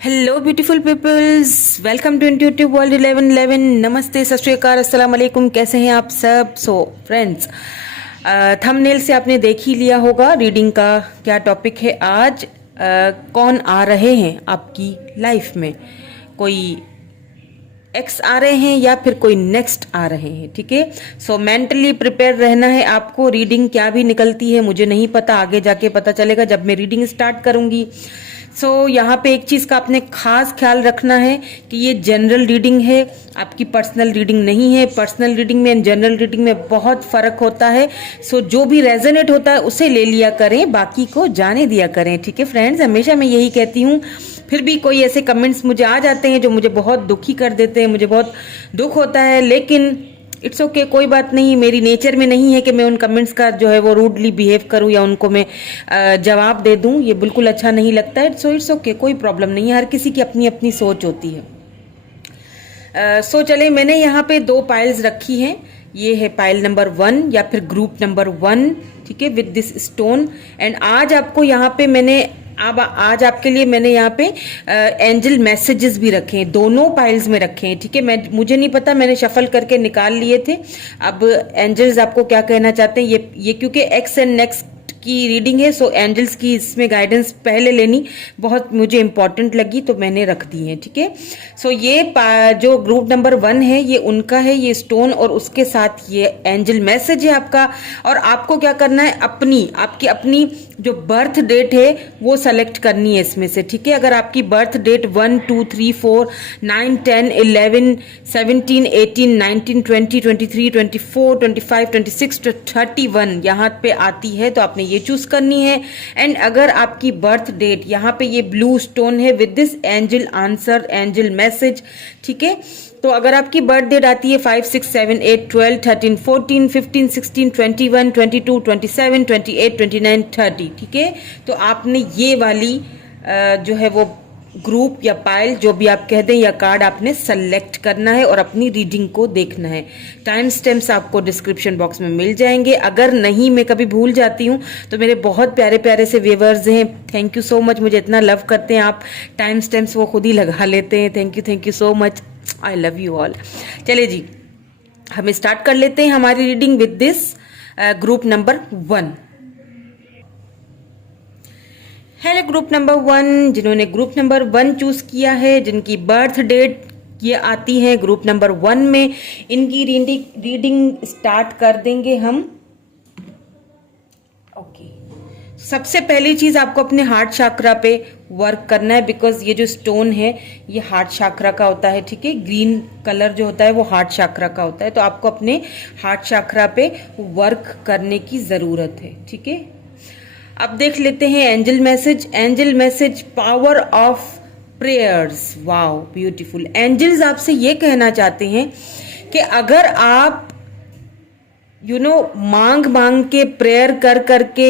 Hello beautiful peoples, welcome to intuitive world 1111। नमस्ते, सत श्री अकाल, अस्सलाम वालेकुम। कैसे हैं आप सब? सो फ्रेंड्स, थंबनेल से आपने देख ही लिया होगा रीडिंग का क्या टॉपिक है आज। कौन आ रहे हैं आपकी लाइफ में? कोई एक्स आ रहे हैं या फिर कोई नेक्स्ट आ रहे हैं। ठीक है, सो मेंटली प्रिपेयर रहना है आपको। रीडिंग क्या भी निकलती है मुझे नहीं पता, आगे जाके पता चलेगा जब मैं रीडिंग स्टार्ट करूंगी। यहाँ पे एक चीज का आपने खास ख्याल रखना है कि ये जनरल रीडिंग है, आपकी पर्सनल रीडिंग नहीं है। पर्सनल रीडिंग में एंड जनरल रीडिंग में बहुत फर्क होता है। जो भी रेजोनेट होता है उसे ले लिया करें, बाकी को जाने दिया करें। ठीक है फ्रेंड्स, हमेशा मैं यही कहती हूँ। फिर भी कोई ऐसे कमेंट्स मुझे आ जाते हैं जो मुझे बहुत दुखी कर देते हैं, मुझे बहुत दुख होता है, लेकिन इट्स ओके, कोई बात नहीं। मेरी नेचर में नहीं है कि मैं उन कमेंट्स का जो है वो रूडली बिहेव करूं या उनको मैं जवाब दे दूं। ये बिल्कुल अच्छा नहीं लगता है। इट्स ओके, कोई प्रॉब्लम नहीं है। हर किसी की अपनी अपनी सोच होती है। चले, मैंने यहाँ पे 2 पाइल्स रखी हैं। ये है पाइल नंबर 1 या फिर ग्रुप नंबर 1। ठीक है, विद दिस स्टोन। एंड आज आपको यहाँ पे आज आपके लिए मैंने यहाँ पे एंजल मैसेजेस भी रखे हैं, दोनों पाइल्स में रखे हैं। ठीक है, मुझे नहीं पता, मैंने शफल करके निकाल लिए थे। अब एंजल्स आपको क्या कहना चाहते हैं, ये क्योंकि एक्स एंड नेक्स्ट की रीडिंग है, एंजल्स की इसमें गाइडेंस पहले लेनी बहुत मुझे इंपॉर्टेंट लगी, तो मैंने रख दी है। ठीक है, ये जो ग्रुप नंबर 1 है ये उनका है, ये स्टोन, और उसके साथ ये एंजल मैसेज है आपका। और आपको क्या करना है, आपकी अपनी जो बर्थ डेट है वो सेलेक्ट करनी है इसमें से। ठीक है, अगर आपकी बर्थ डेट 1, 2, 3, 4, 9, 10, 11, 17, 18, 19, 20, 23, 24, 25, 26, 31 यहाँ पे आती है तो आपने ये चूज करनी है। एंड अगर आपकी बर्थ डेट यहाँ पे ये ब्लू स्टोन है with this angel answer, angel message. ठीक है, तो अगर आपकी बर्थ डेट आती है 5, 6, 7, 8, 12, 13, 14, 15, 16, 21, 22, 27, 28, 29, 30। ठीक है, तो आपने ये वाली जो है वो ग्रुप या पाइल, जो भी आप कह दें, या कार्ड आपने सेलेक्ट करना है और अपनी रीडिंग को देखना है। टाइम स्टैम्प्स आपको डिस्क्रिप्शन बॉक्स में मिल जाएंगे। अगर नहीं, मैं कभी भूल जाती हूँ, तो मेरे बहुत प्यारे प्यारे से व्यूअर्स हैं, थैंक यू सो मच, मुझे इतना लव करते हैं आप। टाइम स्टैम्प्स वो खुद ही लगा लेते हैं। Thank you so much, I love you all. चले जी, हम स्टार्ट कर लेते हैं हमारी reading with this group number 1। Hello group number 1, जिन्होंने ग्रुप नंबर 1 चूज किया है, जिनकी बर्थ डेट ये आती है ग्रुप नंबर 1 में, इनकी रीडिंग स्टार्ट कर देंगे हम। ओके, सबसे पहली चीज आपको अपने हार्ट चक्रा पे वर्क करना है, बिकॉज ये जो स्टोन है ये हार्ट चक्रा का होता है। ठीक है, ग्रीन कलर जो होता है वो हार्ट चक्रा का होता है, तो आपको अपने हार्ट चक्रा पे वर्क करने की जरूरत है। ठीक है, अब देख लेते हैं angel message. Angel message, power of prayers. Wow, beautiful. Angels आपसे ये कहना चाहते हैं कि अगर आप मांग के प्रेयर कर करके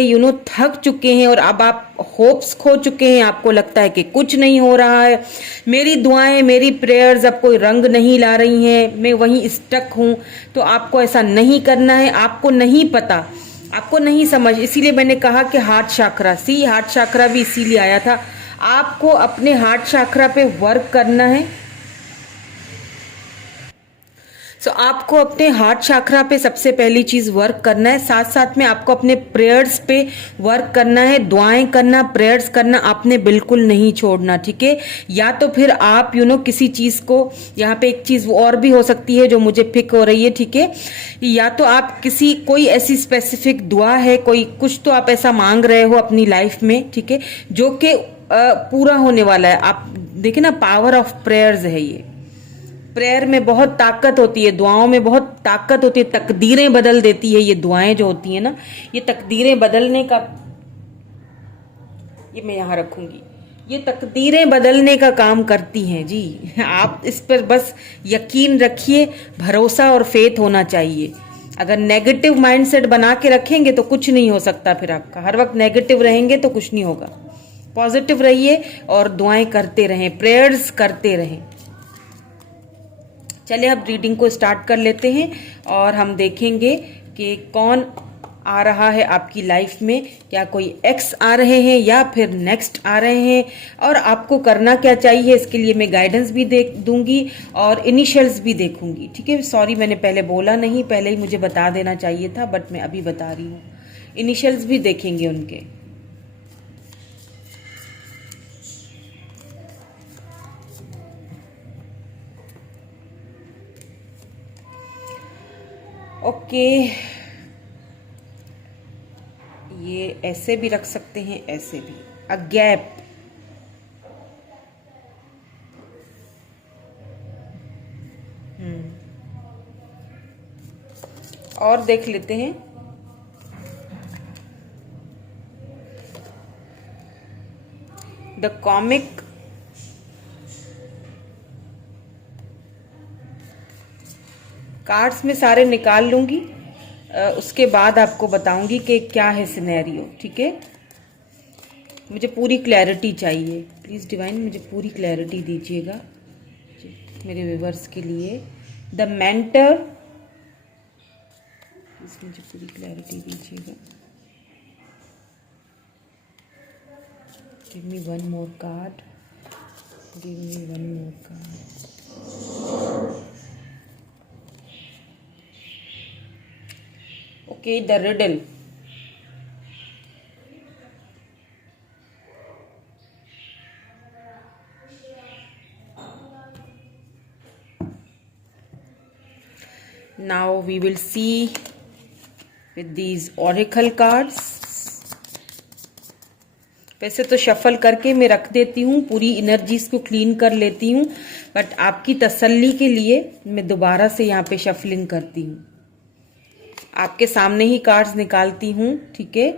थक चुके हैं और अब आप होप्स खो चुके हैं, आपको लगता है कि कुछ नहीं हो रहा है, मेरी दुआएं, मेरी प्रेयर्स अब कोई रंग नहीं ला रही हैं, मैं वहीं स्टक हूं, तो आपको ऐसा नहीं करना है। आपको नहीं पता, आपको नहीं समझ, इसीलिए मैंने कहा कि हार्ट चक्रा, हार्ट चक्रा भी इसीलिए आया था। आपको अपने हार्ट चक्रा पे वर्क करना है। आपको अपने हार्ट चक्रा पे सबसे पहली चीज वर्क करना है। साथ साथ में आपको अपने प्रेयर्स पे वर्क करना है, दुआएं करना, प्रेयर्स करना आपने बिल्कुल नहीं छोड़ना। ठीक है, या तो फिर आप किसी चीज को, यहाँ पे एक चीज और भी हो सकती है जो मुझे पिक हो रही है। ठीक है, या तो आप कोई ऐसी स्पेसिफिक दुआ है, कुछ तो आप ऐसा मांग रहे हो अपनी लाइफ में, ठीक है, जो कि पूरा होने वाला है। आप देखिए ना, पावर ऑफ प्रेयर्स है ये। प्रेयर में बहुत ताकत होती है, दुआओं में बहुत ताकत होती है, तकदीरें बदल देती है ये दुआएं जो होती है ना, ये तकदीरें बदलने का, ये मैं यहाँ रखूंगी, ये तकदीरें बदलने का काम करती हैं जी। आप इस पर बस यकीन रखिए, भरोसा और फेथ होना चाहिए। अगर नेगेटिव माइंडसेट बना के रखेंगे तो कुछ नहीं हो सकता, फिर आपका हर वक्त नेगेटिव रहेंगे तो कुछ नहीं होगा। पॉजिटिव रहिए और दुआएं करते रहें, प्रेयर्स करते रहें। चलिए अब रीडिंग को स्टार्ट कर लेते हैं और हम देखेंगे कि कौन आ रहा है आपकी लाइफ में, क्या कोई एक्स आ रहे हैं या फिर नेक्स्ट आ रहे हैं, और आपको करना क्या चाहिए इसके लिए मैं गाइडेंस भी दे दूंगी और इनिशियल्स भी देखूंगी। ठीक है, सॉरी मैंने पहले बोला नहीं, पहले ही मुझे बता देना चाहिए था, बट मैं अभी बता रही हूँ। इनिशियल्स भी देखेंगे उनके। ओके, ये ऐसे भी रख सकते हैं, ऐसे भी। अ गैप, और देख लेते हैं। द कॉमिक, कार्ड्स में सारे निकाल लूंगी, उसके बाद आपको बताऊंगी कि क्या है सिनेरियो। ठीक है, मुझे पूरी क्लैरिटी चाहिए, प्लीज़ डिवाइन मुझे पूरी क्लैरिटी दीजिएगा मेरे व्यूवर्स के लिए। द मेंटर, प्लीज मुझे पूरी क्लैरिटी दीजिएगा। Give me one more card, give me one more card. Okay, the riddle, now we will see with these oracle cards। वैसे तो शफल करके मैं रख देती हूँ, पूरी एनर्जीज को क्लीन कर लेती हूँ, बट आपकी तसल्ली के लिए मैं दोबारा से यहाँ पे शफलिंग करती हूँ, आपके सामने ही कार्ड्स निकालती हूँ। ठीक है,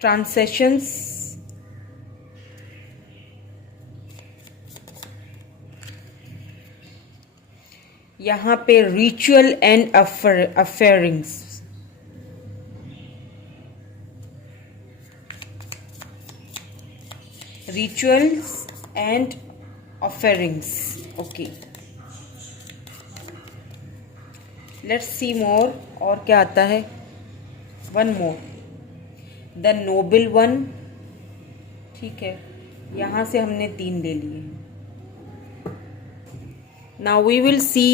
ट्रांसैक्शंस, यहाँ पे ritual and offerings, rituals and offerings. Okay, let's see more, और क्या आता है। One more, the noble one. ठीक है, यहां से हमने 3 ले लिए। Now we will see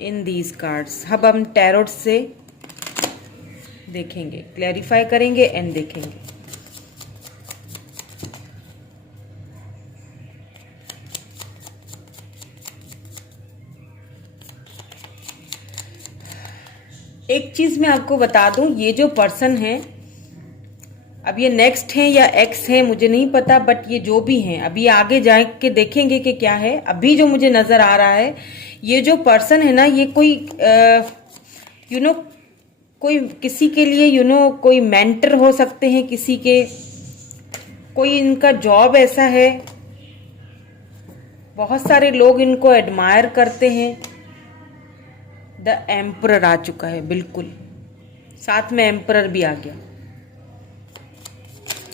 in these cards. अब हम टैरोट से देखेंगे, क्लैरिफाई करेंगे एंड देखेंगे। एक चीज मैं आपको बता दूं, ये जो पर्सन है, अब ये नेक्स्ट है या एक्स है मुझे नहीं पता, बट ये जो भी हैं अभी आगे जाके देखेंगे कि क्या है। अभी जो मुझे नजर आ रहा है, ये जो पर्सन है ना, ये कोई कोई किसी के लिए कोई मेंटर हो सकते हैं किसी के, कोई इनका जॉब ऐसा है, बहुत सारे लोग इनको एडमायर करते हैं। द एम्परर आ चुका है, बिल्कुल साथ में एम्परर भी आ गया।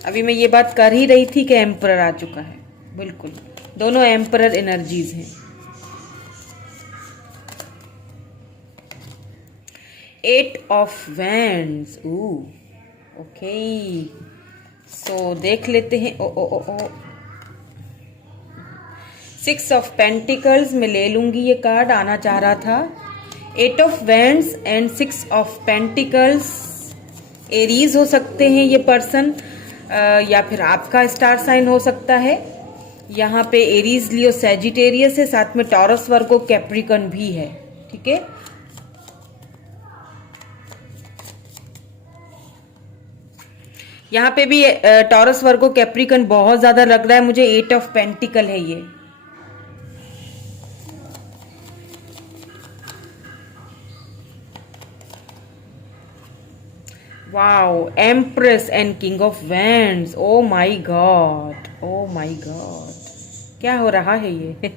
अभी मैं ये बात कर ही रही थी कि एम्परर आ चुका है, बिल्कुल दोनों एम्परर एनर्जीज हैं। 8 ऑफ वैंड्स, ओके, सो देख लेते हैं। 6 ऑफ पेंटिकल्स में ले लूंगी, ये कार्ड आना चाह रहा था। 8 of wands and 6 of pentacles, Aries हो सकते हैं ये पर्सन, या फिर आपका स्टार साइन हो सकता है। यहाँ पे एरीज, लियो, सैजिटेरियस है, साथ में टॉरस, वर्गो, कैप्रिकॉर्न भी है। ठीक है, यहाँ पे भी टॉरस, वर्गो, कैप्रिकॉर्न बहुत ज्यादा लग रहा है मुझे। 8 ऑफ पेंटिकल है ये। Wow, empress and king of wands. Oh my God, oh my God, क्या हो रहा है ये।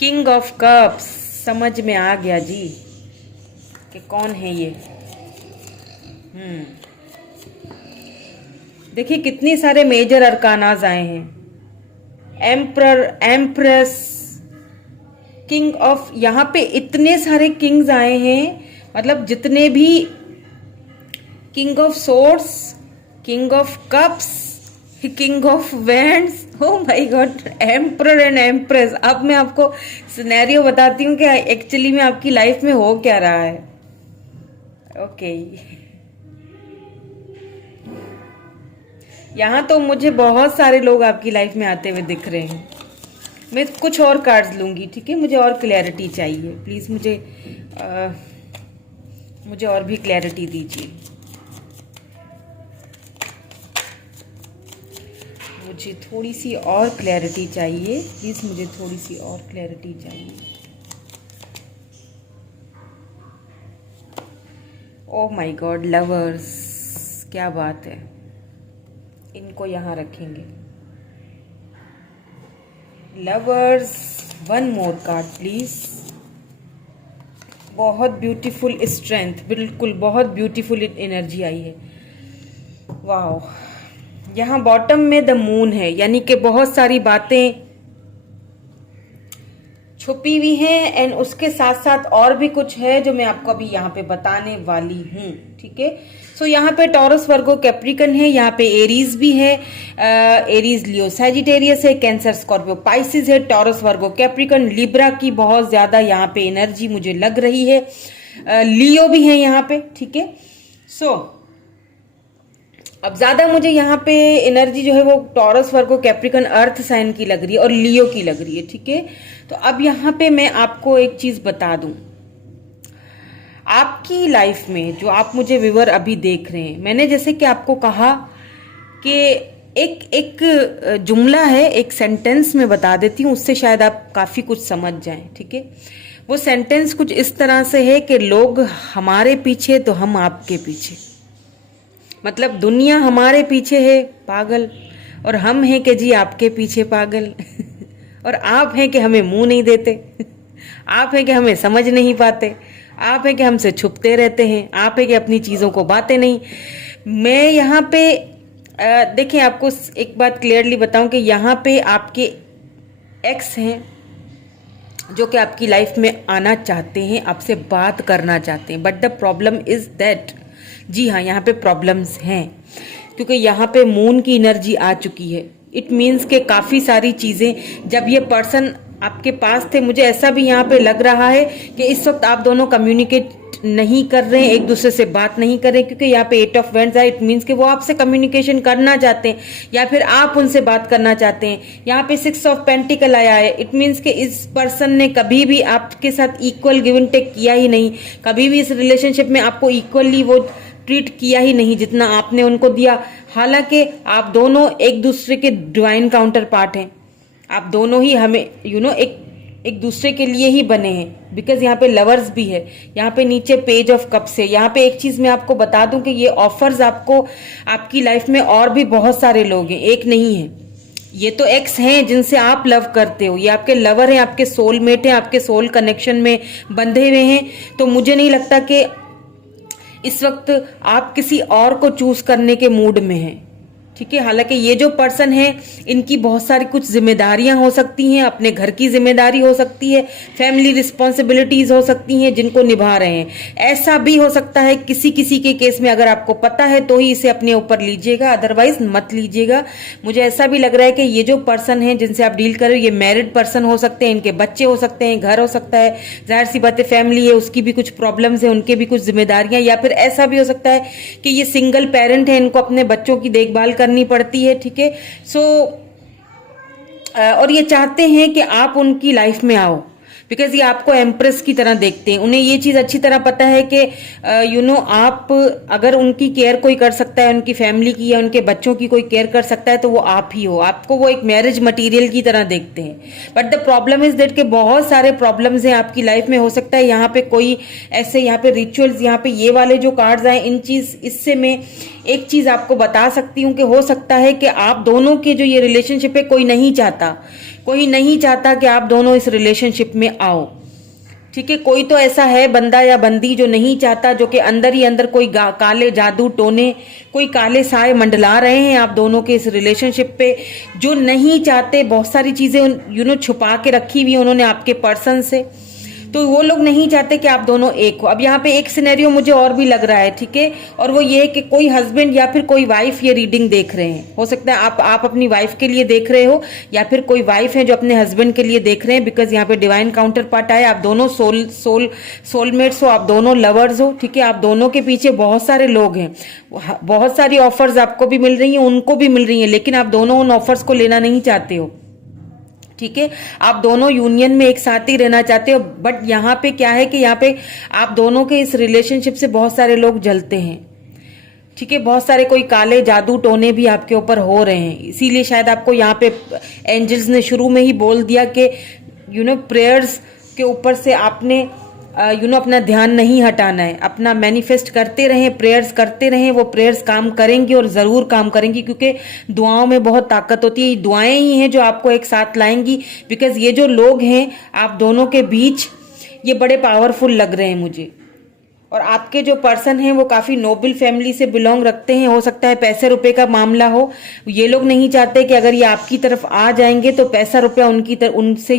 किंग ऑफ कप्स, समझ में आ गया जी कि कौन है ये। देखिए कितनी सारे मेजर अरकानाज आए हैं। एम्प्रर, एम्प्रेस, किंग ऑफ, यहाँ पे इतने सारे किंग्स आए हैं, मतलब जितने भी king of swords, king of cups, king of wands, oh my God, emperor and empress. अब मैं आपको सिनेरियो बताती हूँ कि एक्चुअली में आपकी लाइफ में हो क्या रहा है। ओके यहाँ तो मुझे बहुत सारे लोग आपकी लाइफ में आते हुए दिख रहे हैं। मैं कुछ और कार्ड्स लूंगी, ठीक है, मुझे और क्लैरिटी चाहिए, प्लीज मुझे और भी क्लैरिटी दीजिए। मुझे थोड़ी सी और क्लैरिटी चाहिए, प्लीज मुझे थोड़ी सी और क्लैरिटी चाहिए। ओह माय गॉड, लवर्स, क्या बात है। इनको यहाँ रखेंगे, lovers. One more card please. बहुत ब्यूटीफुल स्ट्रेंथ, बिल्कुल बहुत ब्यूटीफुल एनर्जी आई है। वाह, यहाँ बॉटम में द मून है, यानी कि बहुत सारी बातें छुपी हुई हैं एंड उसके साथ साथ और भी कुछ है जो मैं आपको अभी यहाँ पे बताने वाली हूँ, ठीक है। सो यहाँ पे टॉरस, वर्गो, कैप्रिकन है, यहाँ पे एरीज भी है, एरीज, लियो, सैजिटेरियस है, कैंसर, स्कॉर्पियो, पाइसिस है, टॉरस, वर्गो, कैप्रिकन, लिब्रा की बहुत ज्यादा यहाँ पे एनर्जी मुझे लग रही है, लियो भी है यहाँ पे, ठीक है। सो अब ज्यादा मुझे यहाँ पे एनर्जी जो है वो टॉरस, वर्गो, कैप्रिकन, अर्थ साइन की लग रही है और लियो की लग रही है, ठीक है। तो अब यहाँ पे मैं आपको एक चीज बता दूं, आपकी लाइफ में जो आप मुझे व्यूअर अभी देख रहे हैं, मैंने जैसे कि आपको कहा कि एक जुमला है, एक सेंटेंस में बता देती हूँ, उससे शायद आप काफी कुछ समझ जाएं, ठीक है। वो सेंटेंस कुछ इस तरह से है कि लोग हमारे पीछे तो हम आपके पीछे, मतलब दुनिया हमारे पीछे है पागल, और हम हैं कि जी आपके पीछे पागल और आप हैं कि हमें मुंह नहीं देते आप हैं कि हमें समझ नहीं पाते, आप हैं कि हमसे छुपते रहते हैं, आप हैं कि अपनी चीज़ों को बातें नहीं। मैं यहाँ पे देखिए आपको एक बात क्लियरली बताऊं कि यहाँ पे आपके एक्स हैं जो कि आपकी लाइफ में आना चाहते हैं, आपसे बात करना चाहते हैं, but the problem is that, जी हाँ यहाँ पे प्रॉब्लम्स हैं, क्योंकि यहाँ पे मून की एनर्जी आ चुकी है। इट मीन्स के काफ़ी सारी चीज़ें, जब ये पर्सन आपके पास थे, मुझे ऐसा भी यहाँ पे लग रहा है कि इस वक्त आप दोनों कम्युनिकेट नहीं कर रहे हैं, एक दूसरे से बात नहीं कर रहे, क्योंकि यहाँ पे 8 ऑफ वैंड्स है। इट मीन्स कि वो आपसे कम्युनिकेशन करना चाहते हैं या फिर आप उनसे बात करना चाहते हैं। यहाँ पे 6 ऑफ पेंटिकल आया है। इट मीन्स कि इस पर्सन ने कभी भी आपके साथ इक्वल गिव एंड टेक किया ही नहीं, कभी भी इस रिलेशनशिप में आपको इक्वली वो ट्रीट किया ही नहीं जितना आपने उनको दिया। हालांकि आप दोनों एक दूसरे के डिवाइन काउंटर पार्ट हैं, आप दोनों ही हमें एक दूसरे के लिए ही बने हैं, बिकॉज यहाँ पे लवर्स भी है, यहाँ पे नीचे पेज ऑफ कप्स है। यहाँ पे एक चीज मैं आपको बता दूं कि ये ऑफर्स आपको आपकी लाइफ में और भी बहुत सारे लोग हैं, एक नहीं है। ये तो एक्स हैं जिनसे आप लव करते हो, ये आपके लवर हैं, आपके सोलमेट हैं, आपके सोल कनेक्शन में बंधे हुए हैं। तो मुझे नहीं लगता कि इस वक्त आप किसी और को चूज करने के मूड में हैं, ठीक है। हालांकि ये जो पर्सन है इनकी बहुत सारी कुछ जिम्मेदारियां हो सकती हैं, अपने घर की जिम्मेदारी हो सकती है, फैमिली रिस्पॉन्सिबिलिटीज हो सकती हैं जिनको निभा रहे हैं। ऐसा भी हो सकता है किसी किसी के केस में, अगर आपको पता है तो ही इसे अपने ऊपर लीजिएगा, अदरवाइज मत लीजिएगा। मुझे ऐसा भी लग रहा है कि ये जो पर्सन है जिनसे आप डील कर रहे हो, ये मैरिड पर्सन हो सकते हैं, इनके बच्चे हो सकते हैं, घर हो सकता है, जाहिर सी बात है फैमिली है, उसकी भी कुछ प्रॉब्लम्स है, उनके भी कुछ जिम्मेदारियां, या फिर ऐसा भी हो सकता है कि ये सिंगल पेरेंट है, इनको अपने बच्चों की देखभाल करनी पड़ती है, ठीक है। सो और ये चाहते हैं कि आप उनकी लाइफ में आओ, बिकॉज ये आपको एम्प्रेस की तरह देखते हैं। उन्हें ये चीज अच्छी तरह पता है कि आप अगर उनकी केयर कोई कर सकता है, उनकी फैमिली की या उनके बच्चों की कोई केयर कर सकता है तो वो आप ही हो। आपको वो एक मैरिज मटेरियल की तरह देखते हैं। But the problem is that कि बहुत सारे प्रॉब्लम्स हैं आपकी लाइफ में। हो सकता है यहाँ पे कोई ऐसे, यहाँ पे रिचुअल्स, यहाँ पे ये वाले जो कार्ड्स आए, इन चीज, इससे मैं एक चीज आपको बता सकती हूँ कि हो सकता है कि आप दोनों के जो ये रिलेशनशिप है, कोई नहीं चाहता कि आप दोनों इस रिलेशनशिप में आओ, ठीक है, कोई तो ऐसा है बंदा या बंदी जो नहीं चाहता, जो कि अंदर ही अंदर कोई काले जादू टोने, कोई काले साए मंडला रहे हैं आप दोनों के इस रिलेशनशिप पे, जो नहीं चाहते, बहुत सारी चीजें छुपा के रखी हुई उन्होंने आपके पर्सन से, तो वो लोग नहीं चाहते कि आप दोनों एक हो। अब यहाँ पे एक सिनेरियो मुझे और भी लग रहा है, ठीक है, और वो ये है कि कोई हस्बैंड या फिर कोई वाइफ ये रीडिंग देख रहे हैं। हो सकता है आप अपनी वाइफ के लिए देख रहे हो, या फिर कोई वाइफ है जो अपने हस्बैंड के लिए देख रहे हैं, बिकॉज यहाँ पे डिवाइन काउंटर पार्ट आया। आप दोनों सोलमेट्स हो, आप दोनों लवर्स हो, ठीक है, आप दोनों के पीछे बहुत सारे लोग हैं, बहुत सारी ऑफर्स आपको भी मिल रही हैं, उनको भी मिल रही हैं, लेकिन आप दोनों उन ऑफर्स को लेना नहीं चाहते हो। ठीक है, आप दोनों यूनियन में एक साथ ही रहना चाहते हो, बट यहाँ पे क्या है कि यहाँ पे आप दोनों के इस रिलेशनशिप से बहुत सारे लोग जलते हैं। ठीक है, बहुत सारे कोई काले जादू टोने भी आपके ऊपर हो रहे हैं, इसीलिए शायद आपको यहाँ पे एंजल्स ने शुरू में ही बोल दिया कि प्रेयर्स के ऊपर से आपने अपना ध्यान नहीं हटाना है, अपना मैनिफेस्ट करते रहें, प्रेयर्स करते रहें, वो प्रेयर्स काम करेंगी और ज़रूर काम करेंगी, क्योंकि दुआओं में बहुत ताकत होती है। ये दुआएं ही हैं जो आपको एक साथ लाएंगी, बिकॉज ये जो लोग हैं आप दोनों के बीच, ये बड़े पावरफुल लग रहे हैं मुझे। और आपके जो पर्सन हैं वो काफ़ी नोबल फैमिली से बिलोंग रखते हैं, हो सकता है पैसे रुपए का मामला हो। ये लोग नहीं चाहते कि अगर ये आपकी तरफ आ जाएंगे तो पैसा रुपया उनसे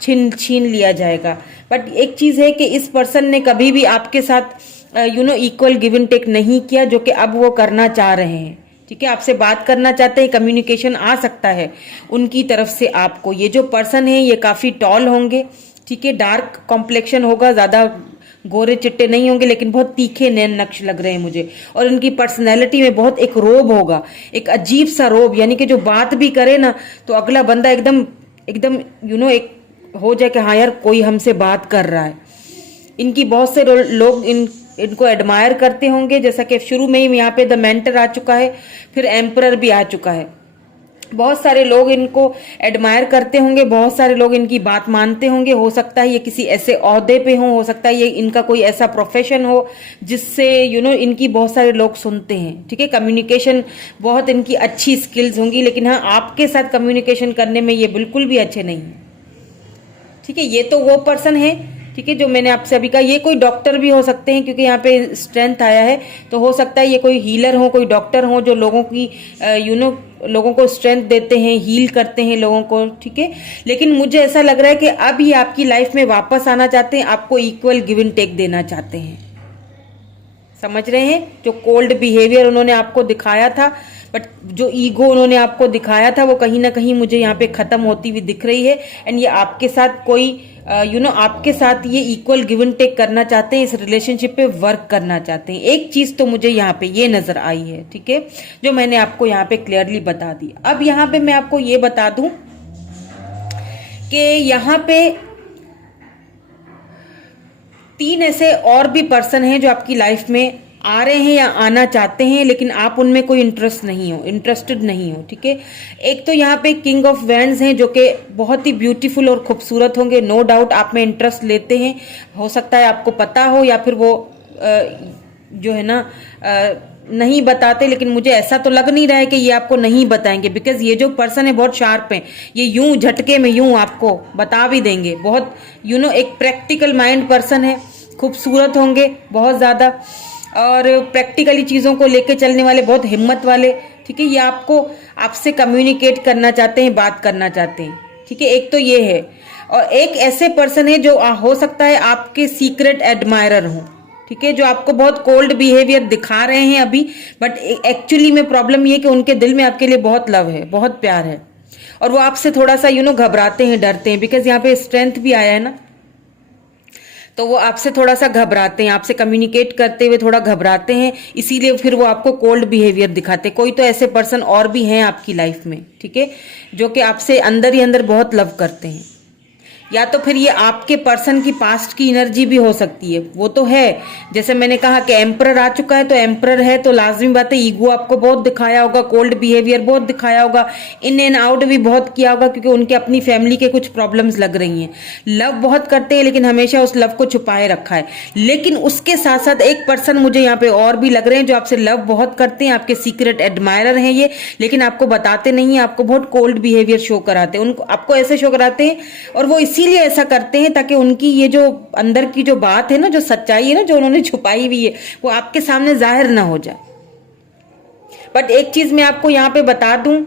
छीन लिया जाएगा। बट एक चीज़ है कि इस पर्सन ने कभी भी आपके साथ इक्वल गिव एंड टेक नहीं किया, जो कि अब वो करना चाह रहे हैं। ठीक है, आपसे बात करना चाहते हैं, कम्युनिकेशन आ सकता है उनकी तरफ से आपको। ये जो पर्सन है ये काफ़ी टॉल होंगे, ठीक है, डार्क कॉम्प्लेक्शन होगा, ज़्यादा गोरे चिट्टे नहीं होंगे, लेकिन बहुत तीखे नैन नक्श लग रहे हैं मुझे। और इनकी पर्सनैलिटी में बहुत एक रोब होगा, एक अजीब सा रोब, यानी कि जो बात भी करे ना तो अगला बंदा एकदम एक हो जाए कि हाँ यार कोई हमसे बात कर रहा है। इनकी बहुत से लोग इनको एडमायर करते होंगे, जैसा कि शुरू में ही यहाँ पे द मेंटर आ चुका है, फिर एम्परर भी आ चुका है। बहुत सारे लोग इनको एडमायर करते होंगे, बहुत सारे लोग इनकी बात मानते होंगे। हो सकता है ये किसी ऐसे ओहदे पे हो सकता है ये इनका कोई ऐसा प्रोफेशन हो जिससे इनकी बहुत सारे लोग सुनते हैं। ठीक है, कम्युनिकेशन बहुत इनकी अच्छी स्किल्स होंगी, लेकिन हाँ आपके साथ कम्युनिकेशन करने में ये बिल्कुल भी अच्छे नहीं है। ठीक है, ये तो वो पर्सन है, ठीक है, जो मैंने आपसे अभी कहा। ये कोई डॉक्टर भी हो सकते हैं, क्योंकि यहाँ पे स्ट्रेंथ आया है, तो हो सकता है ये कोई हीलर हो, कोई डॉक्टर हो, जो लोगों की लोगों को स्ट्रेंथ देते हैं, हील करते हैं लोगों को। ठीक है, लेकिन मुझे ऐसा लग रहा है कि अब ये आपकी लाइफ में वापस आना चाहते हैं, आपको इक्वल गिव एंड टेक देना चाहते हैं। समझ रहे हैं, जो कोल्ड बिहेवियर उन्होंने आपको दिखाया था, बट जो ईगो उन्होंने आपको दिखाया था, वो कहीं ना कहीं मुझे यहाँ पे खत्म होती हुई दिख रही है। एंड ये आपके साथ कोई आपके साथ ये इक्वल गिव एंड टेक करना चाहते हैं, इस रिलेशनशिप पे वर्क करना चाहते हैं। एक चीज तो मुझे यहाँ पे ये नजर आई है, ठीक है, जो मैंने आपको यहाँ पे क्लियरली बता दी। अब यहाँ पे मैं आपको ये बता दूं कि यहाँ पे 3 ऐसे और भी पर्सन हैं जो आपकी लाइफ में आ रहे हैं या आना चाहते हैं, लेकिन आप उनमें कोई इंटरेस्टेड नहीं हो। ठीक है, एक तो यहाँ पे किंग ऑफ वैंड्स हैं, जो कि बहुत ही ब्यूटीफुल और खूबसूरत होंगे, नो डाउट आप में इंटरेस्ट लेते हैं। हो सकता है आपको पता हो, या फिर वो जो है ना नहीं बताते, लेकिन मुझे ऐसा तो लग नहीं रहा है कि ये आपको नहीं बताएंगे, बिकॉज ये जो पर्सन है बहुत शार्प है, ये यूं झटके में यूं आपको बता भी देंगे। बहुत एक प्रैक्टिकल माइंड पर्सन है, खूबसूरत होंगे बहुत ज़्यादा, और प्रैक्टिकली चीज़ों को लेके चलने वाले, बहुत हिम्मत वाले। ठीक है, ये आपसे कम्युनिकेट करना चाहते हैं, बात करना चाहते हैं। ठीक है, एक तो ये है, और एक ऐसे पर्सन है जो हो सकता है आपके सीक्रेट एडमायरर हो। ठीक है, जो आपको बहुत कोल्ड बिहेवियर दिखा रहे हैं अभी, बट एक्चुअली में प्रॉब्लम ये है कि उनके दिल में आपके लिए बहुत लव है, बहुत प्यार है, और वो आपसे थोड़ा सा घबराते हैं, डरते हैं, बिकॉज यहाँ पे स्ट्रेंथ भी आया है ना, तो वो आपसे थोड़ा सा घबराते हैं, आपसे कम्युनिकेट करते हुए थोड़ा घबराते हैं, इसीलिए फिर वो आपको कोल्ड बिहेवियर दिखाते हैं। कोई तो ऐसे पर्सन और भी हैं आपकी लाइफ में, ठीक है, जो कि आपसे अंदर ही अंदर बहुत लव करते हैं। या तो फिर ये आपके पर्सन की पास्ट की एनर्जी भी हो सकती है, वो तो है। जैसे मैंने कहा कि एम्परर आ चुका है, तो एम्परर है तो लाजमी बात है ईगो आपको बहुत दिखाया होगा, कोल्ड बिहेवियर बहुत दिखाया होगा, इन एंड आउट भी बहुत किया होगा, क्योंकि उनके अपनी फैमिली के कुछ प्रॉब्लम्स लग रही हैं। लव बहुत करते हैं, लेकिन हमेशा उस लव को छुपाए रखा है। लेकिन उसके साथ साथ एक पर्सन मुझे यहाँ पे और भी लग रहे हैं जो आपसे लव बहुत करते हैं, आपके सीक्रेट एडमायरर हैं ये, लेकिन आपको बताते नहीं है, आपको बहुत कोल्ड बिहेवियर शो कराते हैं, उनको आपको ऐसे शो कराते हैं, और वो इसी इसीलिए ऐसा करते हैं ताकि उनकी ये जो अंदर की जो बात है ना, जो सच्चाई है ना, जो उन्होंने छुपाई हुई है, वो आपके सामने जाहिर ना हो जाए। बट एक चीज मैं आपको यहाँ पे बता दूं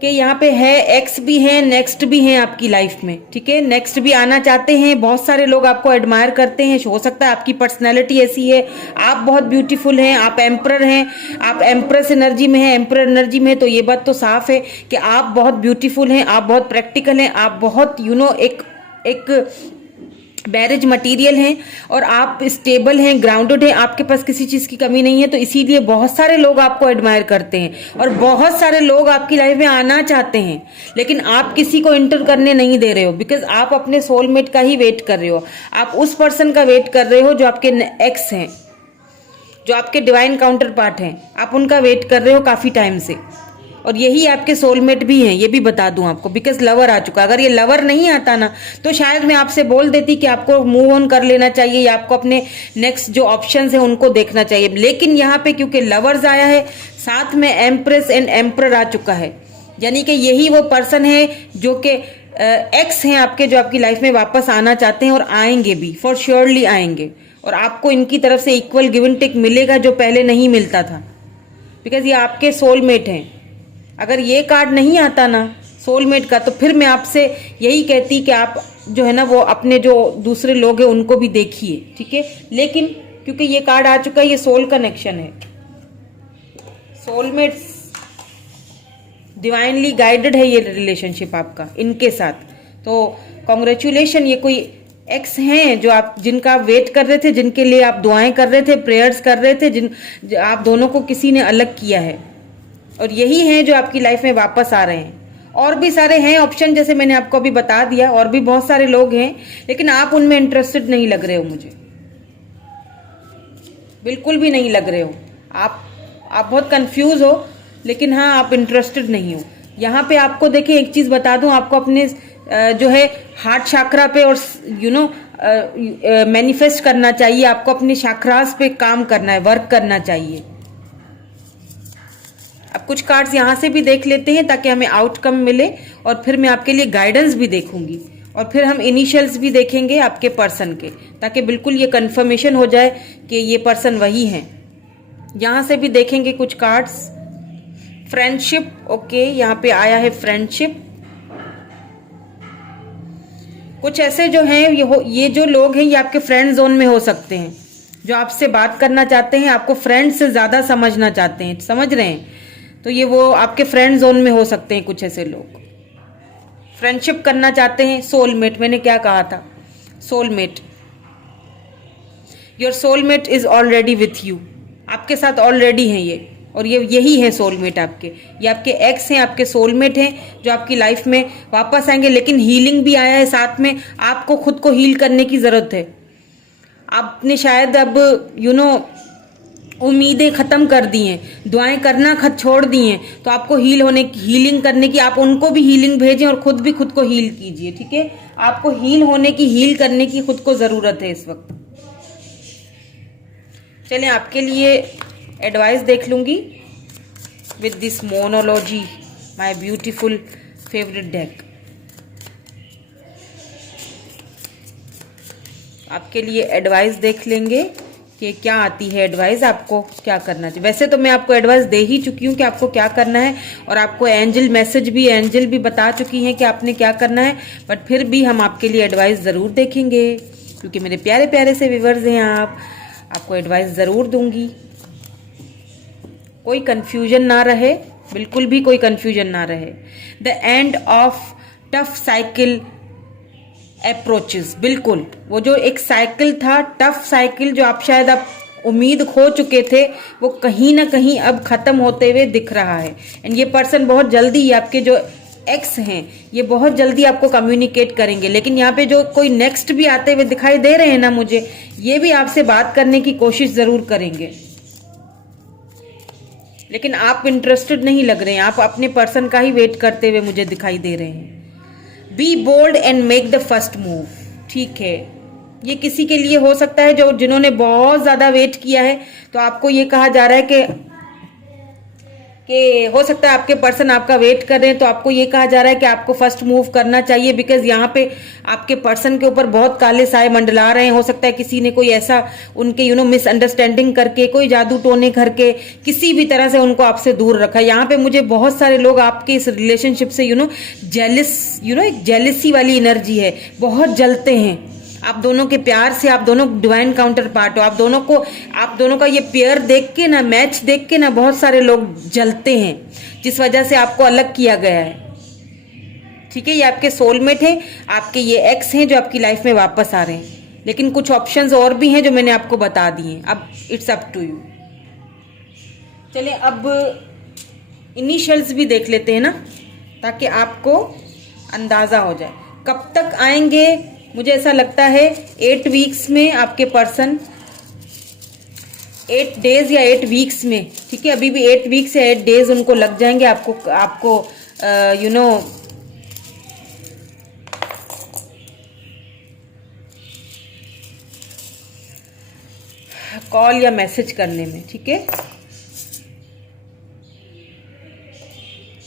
कि यहाँ पे है, एक्स भी है, नेक्स्ट भी है आपकी लाइफ में, ठीक है। नेक्स्ट भी आना चाहते हैं, बहुत सारे लोग आपको एडमायर करते हैं। हो सकता है आपकी पर्सनैलिटी ऐसी है, आप बहुत ब्यूटीफुल हैं, आप एम्परर हैं, आप एम्प्रेस एनर्जी में हैं, एम्परर एनर्जी में, तो ये बात तो साफ है कि आप बहुत ब्यूटीफुल हैं, आप बहुत प्रैक्टिकल हैं, आप बहुत एक मैरिज मटेरियल हैं, और आप स्टेबल हैं, ग्राउंडेड हैं, आपके पास किसी चीज की कमी नहीं है। तो इसीलिए बहुत सारे लोग आपको एडमायर करते हैं और बहुत सारे लोग आपकी लाइफ में आना चाहते हैं, लेकिन आप किसी को इंटर करने नहीं दे रहे हो, बिकॉज आप अपने सोलमेट का ही वेट कर रहे हो। आप उस पर्सन का वेट कर रहे हो जो आपके एक्स हैं, जो आपके डिवाइन काउंटर पार्ट हैं, आप उनका वेट कर रहे हो काफी टाइम से, और यही आपके सोलमेट भी हैं, ये भी बता दूं आपको, बिकॉज लवर आ चुका। अगर ये लवर नहीं आता ना, तो शायद मैं आपसे बोल देती कि आपको मूव ऑन कर लेना चाहिए, या आपको अपने नेक्स्ट जो ऑप्शंस है उनको देखना चाहिए। लेकिन यहाँ पे क्योंकि लवर्स आया है, साथ में एम्प्रेस एंड एम्परर आ चुका है, यानी कि यही वो पर्सन है जो कि एक्स हैं आपके, जो आपकी लाइफ में वापस आना चाहते हैं, और आएंगे भी, फॉर श्योरली आएंगे, और आपको इनकी तरफ से इक्वल गिव एंड टेक मिलेगा जो पहले नहीं मिलता था, बिकॉज ये आपके सोलमेट हैं। अगर ये कार्ड नहीं आता ना सोलमेट का, तो फिर मैं आपसे यही कहती कि आप जो है ना, वो अपने जो दूसरे लोग हैं उनको भी देखिए, ठीक है। लेकिन क्योंकि ये कार्ड आ चुका है, ये सोल कनेक्शन है, सोलमेट्स डिवाइनली गाइडेड है ये रिलेशनशिप आपका इनके साथ। तो कॉन्ग्रेचुलेशन, ये कोई एक्स हैं जो आप, जिनका आप वेट कर रहे थे, जिनके लिए आप दुआएं कर रहे थे, प्रेयर्स कर रहे थे, आप दोनों को किसी ने अलग किया है, और यही हैं जो आपकी लाइफ में वापस आ रहे हैं। और भी सारे हैं ऑप्शन, जैसे मैंने आपको अभी बता दिया, और भी बहुत सारे लोग हैं, लेकिन आप उनमें इंटरेस्टेड नहीं लग रहे हो, मुझे बिल्कुल भी नहीं लग रहे हो। आप बहुत कंफ्यूज हो, लेकिन हाँ, आप इंटरेस्टेड नहीं हो। यहाँ पे आपको देखिए, एक चीज बता दूं आपको, अपने जो है हार्ट चक्रा पे और मैनिफेस्ट करना चाहिए, आपको अपने चक्रास पे काम करना है, वर्क करना चाहिए। अब कुछ कार्ड्स यहाँ से भी देख लेते हैं ताकि हमें आउटकम मिले, और फिर मैं आपके लिए गाइडेंस भी देखूंगी, और फिर हम इनिशियल्स भी देखेंगे आपके पर्सन के, ताकि बिल्कुल ये कंफर्मेशन हो जाए कि ये पर्सन वही हैं। यहाँ से भी देखेंगे कुछ कार्ड्स। फ्रेंडशिप, ओके, यहाँ पे आया है फ्रेंडशिप। कुछ ऐसे जो हैं, ये जो लोग हैं, ये आपके फ्रेंड जोन में हो सकते हैं, जो आपसे बात करना चाहते हैं, आपको फ्रेंड से ज्यादा समझना चाहते हैं, समझ रहे हैं, तो ये वो आपके फ्रेंड जोन में हो सकते हैं। कुछ ऐसे लोग फ्रेंडशिप करना चाहते हैं। सोलमेट, मैंने क्या कहा था, soulmate, your soulmate is already with you, आपके साथ ऑलरेडी हैं ये, और ये यही है सोलमेट आपके। ये आपके एक्स हैं, आपके सोलमेट हैं, जो आपकी लाइफ में वापस आएंगे। लेकिन हीलिंग भी आया है साथ में, आपको खुद को हील करने की जरूरत है। आपने शायद अब उम्मीदें खत्म कर दी हैं, दुआएं करना छोड़ दी हैं, तो आपको हीलिंग करने की, आप उनको भी हीलिंग भेजें और खुद भी खुद को हील कीजिए, ठीक है। आपको हील करने की खुद को जरूरत है इस वक्त। चलें, आपके लिए एडवाइस देख लूंगी with this monology, my beautiful favourite deck. आपके लिए एडवाइस देख लेंगे कि क्या आती है एडवाइस, आपको क्या करना चाहिए। वैसे तो मैं आपको एडवाइस दे ही चुकी हूँ कि आपको क्या करना है, और आपको एंजल भी बता चुकी हैं कि आपने क्या करना है, बट फिर भी हम आपके लिए एडवाइस ज़रूर देखेंगे, क्योंकि मेरे प्यारे प्यारे से व्यूअर्स हैं आपको एडवाइस ज़रूर दूंगी। कोई कन्फ्यूजन ना रहे, बिल्कुल भी कोई कन्फ्यूजन ना रहे। The end of tough cycle approaches, बिल्कुल वो जो एक साइकिल था, टफ साइकिल, जो आप शायद आप उम्मीद खो चुके थे, वो कहीं ना कहीं अब खत्म होते हुए दिख रहा है। एंड ये पर्सन बहुत जल्दी, आपके जो एक्स हैं, ये बहुत जल्दी आपको कम्युनिकेट करेंगे। लेकिन यहाँ पे जो कोई नेक्स्ट भी आते हुए दिखाई दे रहे हैं ना मुझे, ये भी आपसे बात करने की कोशिश जरूर करेंगे, लेकिन आप इंटरेस्टेड नहीं लग रहे हैं, आप अपने पर्सन का ही वेट करते हुए मुझे दिखाई दे रहे हैं। Be bold and make the first move, ठीक है। ये किसी के लिए हो सकता है जिन्होंने बहुत ज्यादा वेट किया है, तो आपको ये कहा जा रहा है कि कि हो सकता है आपके पर्सन आपका वेट कर रहे हैं, तो आपको ये कहा जा रहा है कि आपको फर्स्ट मूव करना चाहिए, बिकॉज यहाँ पे आपके पर्सन के ऊपर बहुत काले साए मंडला रहे हैं। हो सकता है किसी ने कोई ऐसा उनके मिसअंडरस्टैंडिंग करके, कोई जादू टोने करके किसी भी तरह से उनको आपसे दूर रखा है। यहाँ पे मुझे बहुत सारे लोग आपके इस रिलेशनशिप से जेलिस एक जेलिसी वाली एनर्जी है, बहुत जलते हैं आप दोनों के प्यार से। आप दोनों डिवाइन काउंटर पार्ट हो। आप दोनों का ये पेयर देख के ना, मैच देख के ना, बहुत सारे लोग जलते हैं, जिस वजह से आपको अलग किया गया है। ठीक है, ये आपके सोलमेट है, आपके ये एक्स हैं जो आपकी लाइफ में वापस आ रहे हैं। लेकिन कुछ ऑप्शंस और भी हैं जो मैंने आपको बता दिए। अब इट्स अप टू यू। चलिए अब इनिशियल्स भी देख लेते हैं ना, ताकि आपको अंदाजा हो जाए कब तक आएंगे। मुझे ऐसा लगता है 8 वीक्स में आपके पर्सन, 8 डेज या 8 वीक्स में, ठीक है, अभी भी 8 वीक्स या 8 डेज उनको लग जाएंगे आपको कॉल या मैसेज करने में। ठीक है,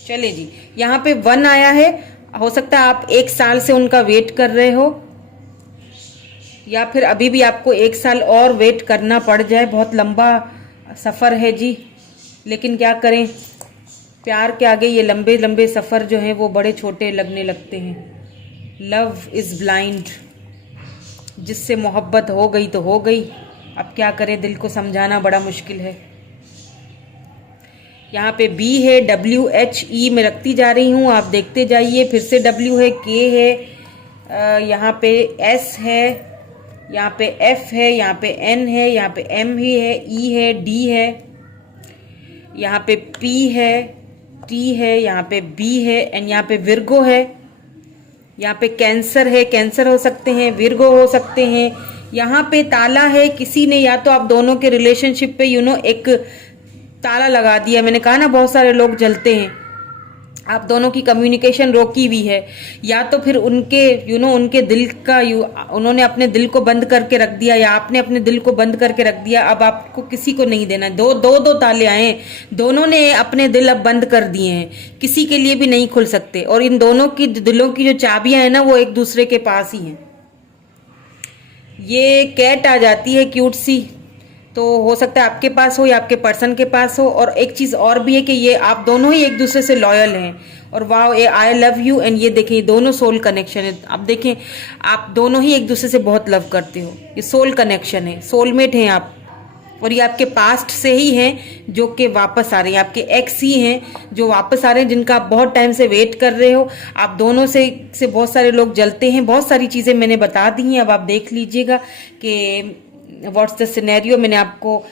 चलिए जी, यहाँ पे 1 आया है। हो सकता है आप 1 साल से उनका वेट कर रहे हो, या फिर अभी भी आपको 1 साल और वेट करना पड़ जाए। बहुत लंबा सफ़र है जी, लेकिन क्या करें, प्यार के आगे ये लंबे लंबे सफ़र जो हैं वो बड़े छोटे लगने लगते हैं। लव इज़ ब्लाइंड, जिससे मोहब्बत हो गई तो हो गई, अब क्या करें, दिल को समझाना बड़ा मुश्किल है। यहाँ पे B है, WHE में रखती जा रही हूँ, आप देखते जाइए। फिर से W है, K है, यहाँ पे S है, यहाँ पे F है, यहाँ पे N है, यहाँ पे M ही है, E है, D है, यहाँ पे P है, T है, यहाँ पे B है, एंड यहाँ पे विर्गो है। यहाँ पे कैंसर है, कैंसर हो सकते हैं, विर्गो हो सकते हैं। यहाँ पे ताला है, किसी ने या तो आप दोनों के रिलेशनशिप पे एक ताला लगा दिया। मैंने कहा ना बहुत सारे लोग जलते हैं, आप दोनों की कम्युनिकेशन रोकी हुई है, या तो फिर उनके उनके दिल का उन्होंने अपने दिल को बंद करके रख दिया, या आपने अपने दिल को बंद करके रख दिया। अब आपको किसी को नहीं देना। दो ताले आए, दोनों ने अपने दिल अब बंद कर दिए हैं, किसी के लिए भी नहीं खुल सकते। और इन दोनों की दिलों की जो चाबियां हैं ना, वो एक दूसरे के पास ही हैं। ये कैट आ जाती है क्यूट सी, तो हो सकता है आपके पास हो या आपके पर्सन के पास हो। और एक चीज़ और भी है कि ये आप दोनों ही एक दूसरे से लॉयल हैं, और वाह, ये आई लव यू, एंड ये देखें दोनों सोल कनेक्शन है। अब देखें आप दोनों ही एक दूसरे से बहुत लव करते हो, ये सोल कनेक्शन है, सोलमेट हैं आप। और ये आपके पास्ट से ही हैं जो कि वापस आ रहे हैं, आपके एक्स ही हैं जो वापस आ रहे हैं, जिनका आप बहुत टाइम से वेट कर रहे हो। आप दोनों से बहुत सारे लोग जलते हैं। बहुत सारी चीज़ें मैंने बता दी हैं, अब आप देख लीजिएगा कि व्हाट्स द सिनेरियो। मैंने आपको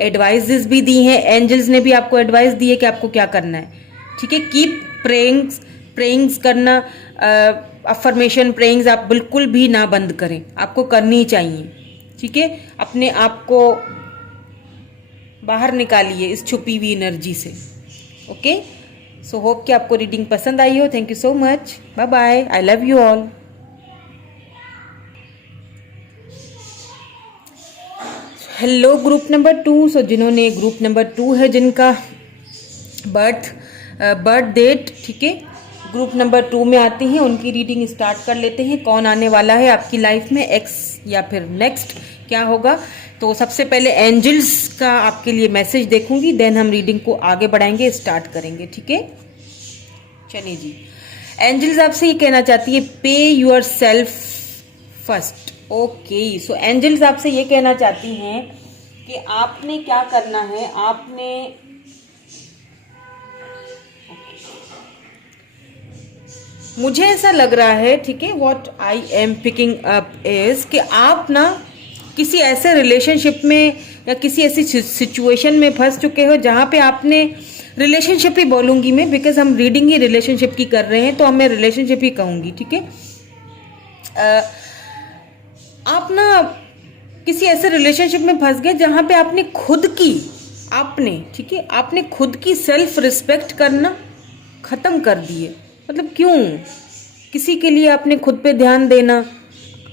एडवाइजेस भी दी हैं, एंजल्स ने भी आपको एडवाइस दी है कि आपको क्या करना है। ठीक है, कीप प्रेइंग्स करना, अफर्मेशन प्रेइंग्स आप बिल्कुल भी ना बंद करें, आपको करनी चाहिए। ठीक है, अपने आप को बाहर निकालिए इस छुपी हुई एनर्जी से। ओके, सो होप कि आपको रीडिंग पसंद आई हो। Thank you so much, bye bye, I love you all. Hello group number 2। सो जिन्होंने ग्रुप नंबर 2 है, जिनका बर्थ डेट, ठीक है, ग्रुप नंबर 2 में आते हैं, उनकी रीडिंग स्टार्ट कर लेते हैं। कौन आने वाला है आपकी लाइफ में, एक्स या फिर नेक्स्ट क्या होगा। तो सबसे पहले एंजल्स का आपके लिए मैसेज देखूंगी, देन हम रीडिंग को आगे बढ़ाएंगे, स्टार्ट करेंगे। ठीक है, चलिए जी। एंजल्स आपसे ये कहना चाहती है, pay yourself first. Okay, so angels आपसे ये कहना चाहती हैं कि आपने क्या करना है, आपने मुझे ऐसा लग रहा है, ठीक है, what I am picking up is कि आप ना किसी ऐसे रिलेशनशिप में या किसी ऐसी सिचुएशन में फंस चुके हो जहाँ पे आपने, रिलेशनशिप ही बोलूँगी मैं, बिकॉज हम रीडिंग ही रिलेशनशिप की कर रहे हैं, तो मैं रिलेशनशिप ही कहूँगी। ठीक है, आप ना किसी ऐसे रिलेशनशिप में फंस गए जहाँ पे आपने खुद की, ठीक है, आपने खुद की सेल्फ रिस्पेक्ट करना ख़त्म कर दिए। मतलब क्यों? किसी के लिए आपने खुद पे ध्यान देना,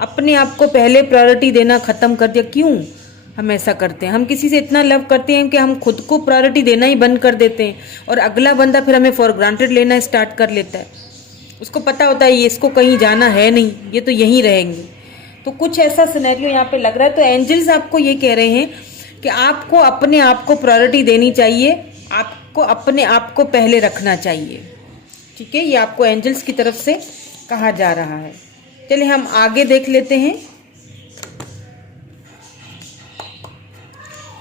अपने आप को पहले प्रायोरिटी देना ख़त्म कर दिया। क्यों? हम ऐसा करते हैं, हम किसी से इतना लव करते हैं कि हम खुद को प्रायोरिटी देना ही बंद कर देते हैं और अगला बंदा फिर हमें फॉर ग्रांटेड लेना स्टार्ट कर लेता है। उसको पता होता है ये इसको कहीं जाना है नहीं, ये तो यहीं रहेंगे। तो कुछ ऐसा सिनेरियो यहाँ पे लग रहा है। तो एंजल्स आपको ये कह रहे हैं कि आपको अपने आप को प्रायोरिटी देनी चाहिए, आपको अपने आप को पहले रखना चाहिए। ठीक है, ये आपको एंजल्स की तरफ से कहा जा रहा है। चलिए हम आगे देख लेते हैं।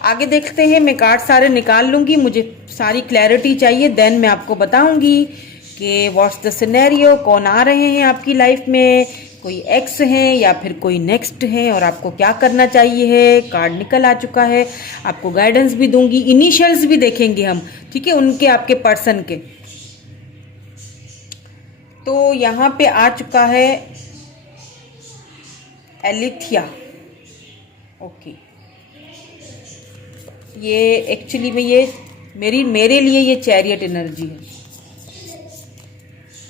आगे देखते हैं, मैं कार्ड सारे निकाल लूंगी, मुझे सारी क्लैरिटी चाहिए, देन मैं आपको बताऊंगी कि व्हाट्स द सिनेरियो, कौन आ रहे हैं आपकी लाइफ में, कोई एक्स हैं या फिर कोई नेक्स्ट हैं और आपको क्या करना चाहिए है। कार्ड निकल आ चुका है, आपको गाइडेंस भी दूंगी, इनिशियल्स भी देखेंगे हम, ठीक है, उनके आपके पर्सन के। तो यहाँ पे आ चुका है एलिथिया। ओके, ये एक्चुअली में ये मेरे लिए ये चैरियट एनर्जी है।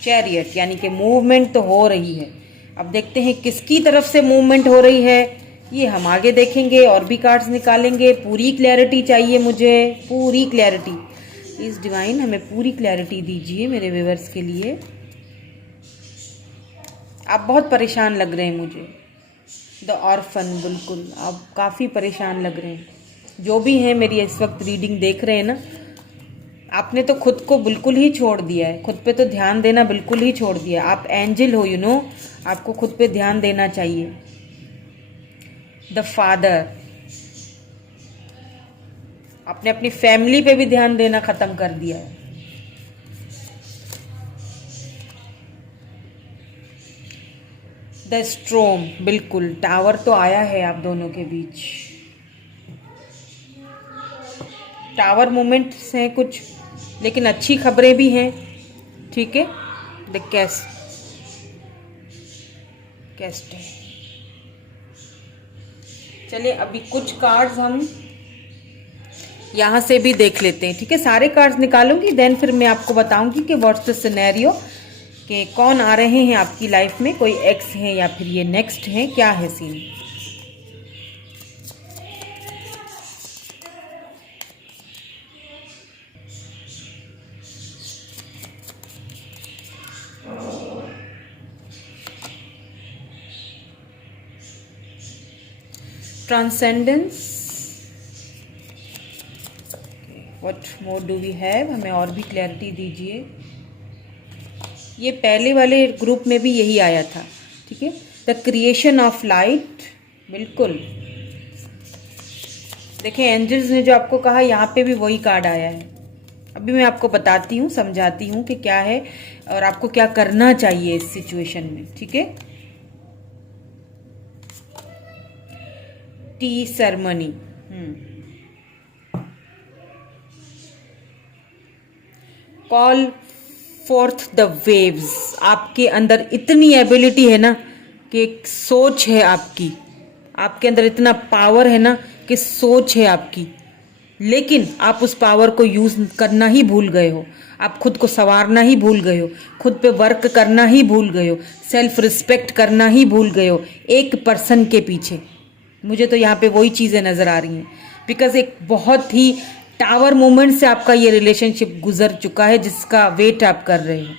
चैरियट यानी कि मूवमेंट तो हो रही है। अब देखते हैं किसकी तरफ से मूवमेंट हो रही है, ये हम आगे देखेंगे और भी कार्ड्स निकालेंगे। पूरी क्लैरिटी चाहिए मुझे, पूरी क्लैरिटी। प्लीज डिवाइन हमें पूरी क्लैरिटी दीजिए मेरे व्यूअर्स के लिए। आप बहुत परेशान लग रहे हैं मुझे, द ऑर्फन, बिल्कुल आप काफ़ी परेशान लग रहे हैं। जो भी हैं मेरी इस वक्त रीडिंग देख रहे हैं ना, आपने तो खुद को बिल्कुल ही छोड़ दिया है, खुद पे तो ध्यान देना बिल्कुल ही छोड़ दिया। आप एंजल हो, यू नो, आपको खुद पे ध्यान देना चाहिए। द फादर, आपने अपनी फैमिली पे भी ध्यान देना खत्म कर दिया है। द स्ट्रोम, बिल्कुल टावर तो आया है आप दोनों के बीच। टावर मोमेंट्स हैं कुछ, लेकिन अच्छी खबरें भी हैं। ठीक है, द कैस्ट है। चलिए अभी कुछ कार्ड्स हम यहां से भी देख लेते हैं। ठीक है, सारे कार्ड्स निकालूंगी, देन फिर मैं आपको बताऊंगी कि व्हाट्स द सिनेरियो, कि कौन आ रहे हैं आपकी लाइफ में, कोई एक्स है या फिर ये नेक्स्ट है, क्या है scene. Transcendence, what more do we have, हमें और भी क्लैरिटी दीजिए। ये पहले वाले ग्रुप में भी यही आया था। ठीक है, द क्रिएशन ऑफ लाइट, बिल्कुल देखें एंजल्स ने जो आपको कहा, यहाँ पे भी वही कार्ड आया है। अभी मैं आपको बताती हूँ, समझाती हूँ कि क्या है और आपको क्या करना चाहिए इस सिचुएशन में। ठीक है, T ceremony, call fourth the waves. आपके अंदर इतनी एबिलिटी है ना कि एक सोच है आपकी, आपके अंदर इतना पावर है ना कि सोच है आपकी, लेकिन आप उस पावर को यूज करना ही भूल गए हो। आप खुद को संवारना ही भूल गए हो, खुद पे वर्क करना ही भूल गए हो, सेल्फ रिस्पेक्ट करना ही भूल गए हो एक पर्सन के पीछे। मुझे तो यहाँ पे वही चीज़ें नज़र आ रही हैं, बिकॉज एक बहुत ही टावर मोमेंट से आपका ये रिलेशनशिप गुजर चुका है जिसका वेट आप कर रहे हो।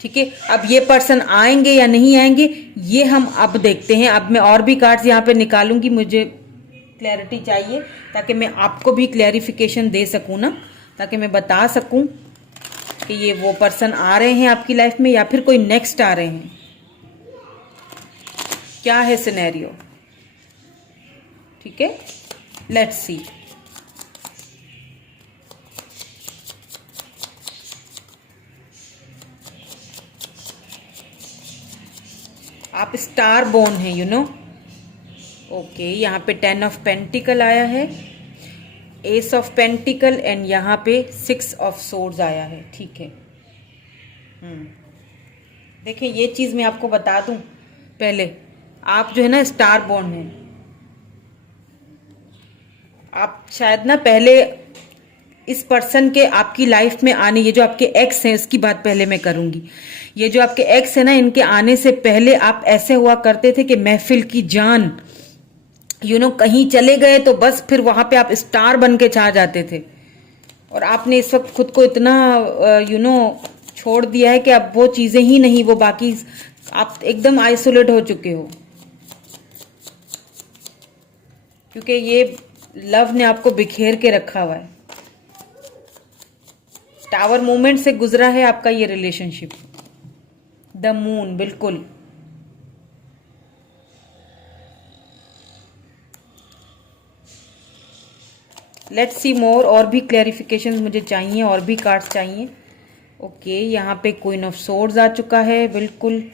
ठीक है, अब ये पर्सन आएंगे या नहीं आएंगे ये हम अब देखते हैं। अब मैं और भी कार्ड्स यहाँ पे निकालूंगी, मुझे क्लैरिटी चाहिए ताकि मैं आपको भी क्लैरिफिकेशन दे सकूँ ना, ताकि मैं बता सकूँ कि ये वो पर्सन आ रहे हैं आपकी लाइफ में या फिर कोई नेक्स्ट आ रहे हैं। क्या है सिनेरियो। ठीक है, लेट्स सी। आप स्टार बोर्न हैं, यू नो। ओके, यहाँ पे 10 ऑफ पेंटिकल आया है, एस ऑफ पेंटिकल एंड यहाँ पे 6 ऑफ सोर्ड्स आया है। ठीक है, देखिए ये चीज़ मैं आपको बता दूं पहले, आप जो है ना स्टार बोर्न हैं। आप शायद ना पहले इस पर्सन के आपकी लाइफ में आने, ये जो आपके एक्स हैं इसकी बात पहले मैं करूंगी। ये जो आपके एक्स है ना, इनके आने से पहले आप ऐसे हुआ करते थे कि महफिल की जान, कहीं चले गए तो बस फिर वहां पे आप स्टार बन के छा जाते थे, और आपने इस वक्त खुद को इतना छोड़ दिया है कि अब वो चीजें ही नहीं, वो बाकी आप एकदम आइसोलेट हो चुके हो, क्योंकि ये लव ने आपको बिखेर के रखा हुआ है। टावर मूवमेंट से गुजरा है आपका ये रिलेशनशिप। द मून, बिल्कुल। लेट्स सी मोर, और भी क्लैरिफिकेशन मुझे चाहिए, और भी कार्ड्स चाहिए। ओके, यहाँ पे क्वीन ऑफ सोर्ड्स आ चुका है, बिल्कुल,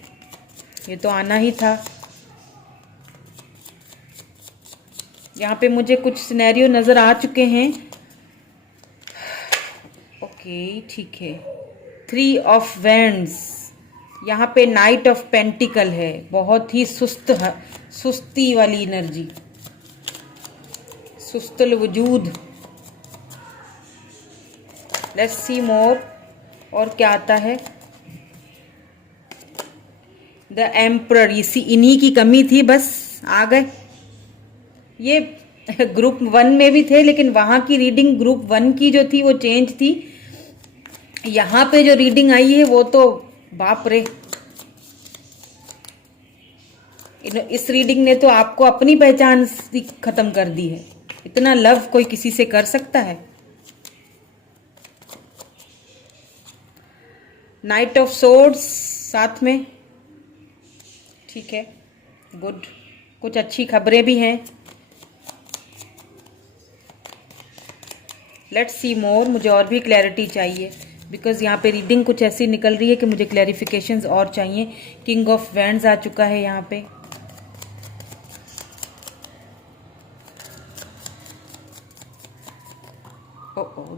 ये तो आना ही था। यहाँ पे मुझे कुछ सिनेरियो नजर आ चुके हैं। ओके, ठीक है। 3 ऑफ वैंड्स, यहाँ पे नाइट ऑफ पेंटिकल है, बहुत ही सुस्ती वाली एनर्जी, सुस्तल वजूद। लेट्स सी मोर, और क्या आता है। द एम्परर, इन्हीं की कमी थी, बस आ गए। ये ग्रुप 1 में भी थे, लेकिन वहां की रीडिंग ग्रुप 1 की जो थी वो चेंज थी। यहाँ पे जो रीडिंग आई है वो तो बाप रे, इस रीडिंग ने तो आपको अपनी पहचान खत्म कर दी है। इतना लव कोई किसी से कर सकता है। नाइट ऑफ सोर्ड्स साथ में, ठीक है, गुड, कुछ अच्छी खबरें भी हैं। लेट्स सी मोर, मुझे और भी क्लैरिटी चाहिए, बिकॉज यहाँ पे रीडिंग कुछ ऐसी निकल रही है कि मुझे क्लैरिफिकेशंस और चाहिए। किंग ऑफ वैंड्स आ चुका है यहाँ पे।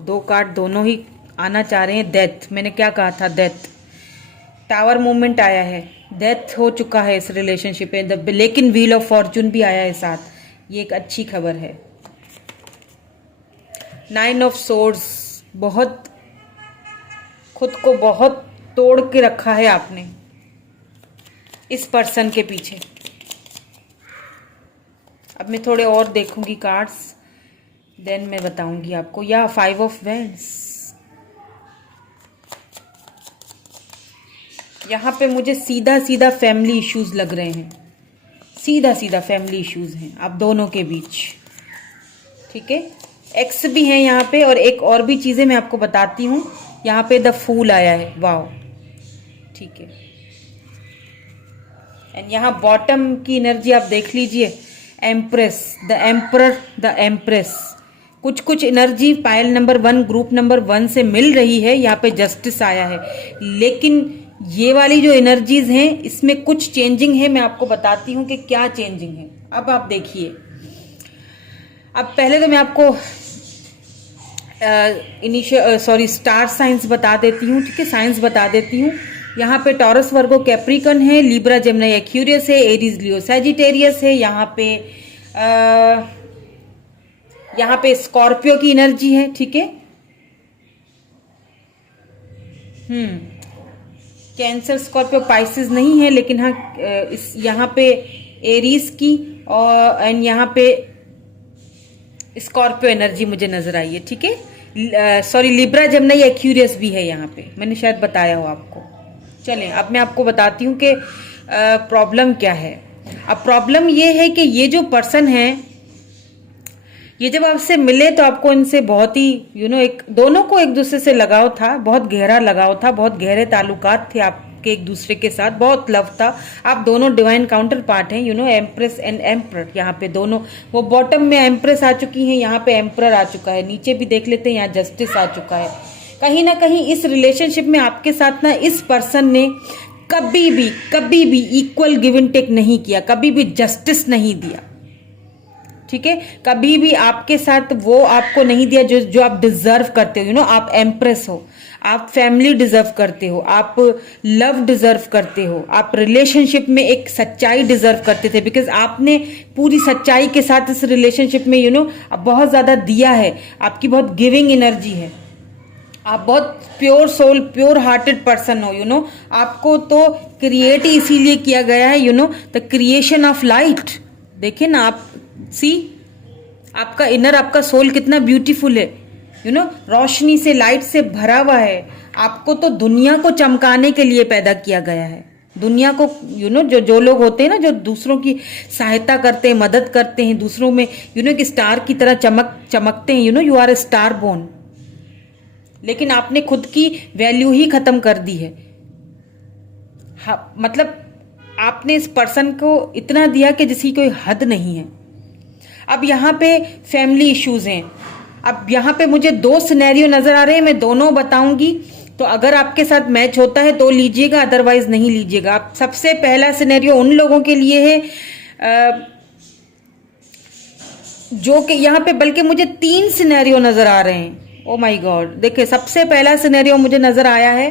दो कार्ड दोनों ही आना चाह रहे हैं। डेथ, मैंने क्या कहा था, डेथ। टावर मूवमेंट आया है, डेथ हो चुका है इस रिलेशनशिप में, लेकिन व्हील ऑफ फॉर्चून भी आया है साथ, ये एक अच्छी खबर है। 9 ऑफ सोर्ड्स, बहुत खुद को बहुत तोड़ के रखा है आपने इस पर्सन के पीछे। अब मैं थोड़े और देखूंगी कार्ड्स, देन मैं बताऊंगी आपको। या 5 ऑफ वैंड्स, यहाँ पे मुझे सीधा सीधा फैमिली इश्यूज लग रहे हैं, सीधा सीधा फैमिली इश्यूज हैं आप दोनों के बीच, ठीक है। एक्स भी हैं यहाँ पे, और एक और भी चीजें मैं आपको बताती हूँ। यहाँ पे द फूल आया है, वाओ, ठीक है। एंड यहाँ बॉटम की एनर्जी आप देख लीजिए, empress, the emperor, the empress. कुछ कुछ energy pile number 1, group number 1 से मिल रही है। यहाँ पे जस्टिस आया है, लेकिन ये वाली जो एनर्जीज हैं इसमें कुछ चेंजिंग है। मैं आपको बताती हूँ कि क्या चेंजिंग है। अब आप देखिए, अब पहले तो मैं आपको स्टार साइंस बता देती हूँ, ठीक है, साइंस बता देती हूँ। यहाँ पे टॉरस, वर्गो, कैप्रिकन है, लिब्रा, जेमिनी, एक्यूरियस है, एरीज, लियो, सैजिटेरियस है। यहाँ पे स्कॉर्पियो की एनर्जी है, ठीक है। कैंसर, स्कॉर्पियो, पाइसेस नहीं है, लेकिन हाँ यहाँ पे एरीज की और एंड यहाँ पे स्कॉर्पियो एनर्जी मुझे नजर आई है, ठीक है। सॉरी, लिब्रा, जेमिनी, एक्यूरियस भी है यहाँ पे, मैंने शायद बताया हो आपको। चलें, अब मैं आपको बताती हूँ कि प्रॉब्लम क्या है। अब प्रॉब्लम ये है कि ये जो पर्सन है, ये जब आपसे मिले तो आपको इनसे बहुत ही एक दोनों को एक दूसरे से लगाव था, बहुत गहरा लगाव था, बहुत गहरे ताल्लुकात थे आपके एक दूसरे के साथ, बहुत लव था। आप दोनों डिवाइन काउंटर पार्ट हैं, एम्प्रेस एंड एम्परर। यहाँ पे दोनों, वो बॉटम में एम्प्रेस आ चुकी हैं, यहाँ पे एम्परर आ चुका है। नीचे भी देख लेते हैं, यहाँ जस्टिस आ चुका है। कहीं ना कहीं इस रिलेशनशिप में आपके साथ ना इस पर्सन ने कभी भी इक्वल गिव एंड टेक नहीं किया, कभी भी जस्टिस नहीं दिया, ठीक है। कभी भी आपके साथ वो आपको नहीं दिया जो आप डिजर्व करते हो। आप एम्प्रेस हो, आप फैमिली डिजर्व करते हो, आप लव डिजर्व करते हो, आप रिलेशनशिप में एक सच्चाई डिजर्व करते थे, बिकॉज आपने पूरी सच्चाई के साथ इस रिलेशनशिप में बहुत ज्यादा दिया है। आपकी बहुत गिविंग एनर्जी है, आप बहुत pure soul, pure hearted person हो। आपको तो क्रिएट ही इसीलिए किया गया है, द क्रिएशन ऑफ लाइट। देखिए ना, आप सी, आपका इनर, आपका सोल कितना ब्यूटीफुल है, रोशनी से, लाइट से भरा हुआ है। आपको तो दुनिया को चमकाने के लिए पैदा किया गया है। दुनिया को जो लोग होते हैं ना, जो दूसरों की सहायता करते हैं, मदद करते हैं, दूसरों में एक स्टार की तरह चमकते हैं, you are a star born. लेकिन आपने खुद की वैल्यू ही खत्म कर दी है। हाँ, मतलब आपने इस पर्सन को इतना दिया कि जिसकी कोई हद नहीं है। अब यहाँ पे फैमिली इश्यूज हैं। अब यहाँ पे मुझे 2 सिनेरियो नजर आ रहे हैं, मैं दोनों बताऊंगी। तो अगर आपके साथ मैच होता है तो लीजिएगा, अदरवाइज नहीं लीजिएगा। आप सबसे पहला सिनेरियो उन लोगों के लिए है जो कि यहाँ पे, बल्कि मुझे 3 सिनेरियो नजर आ रहे हैं। ओ माय गॉड, देखिए सबसे पहला सिनेरियो मुझे नजर आया है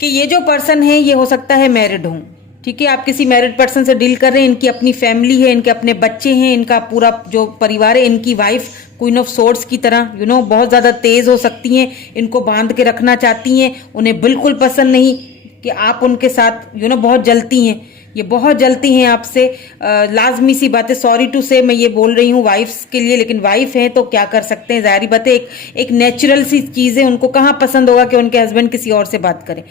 कि ये जो पर्सन है ये हो सकता है मैरिड हो। ठीक है, आप किसी मैरिड पर्सन से डील कर रहे हैं, इनकी अपनी फैमिली है, इनके अपने बच्चे हैं, इनका पूरा जो परिवार है। इनकी वाइफ क्वीन ऑफ सोर्ड्स की तरह बहुत ज़्यादा तेज हो सकती हैं, इनको बांध के रखना चाहती हैं। उन्हें बिल्कुल पसंद नहीं कि आप उनके साथ बहुत जलती हैं, ये बहुत जलती हैं आपसे। लाजमी सी बात है, सॉरी टू से मैं ये बोल रही हूँ वाइफ्स के लिए, लेकिन वाइफ है तो क्या कर सकते हैं, जाहिर बात है। एक नेचुरल सी चीज़ है। उनको कहाँ पसंद होगा कि उनके हस्बैंड किसी और से बात करें,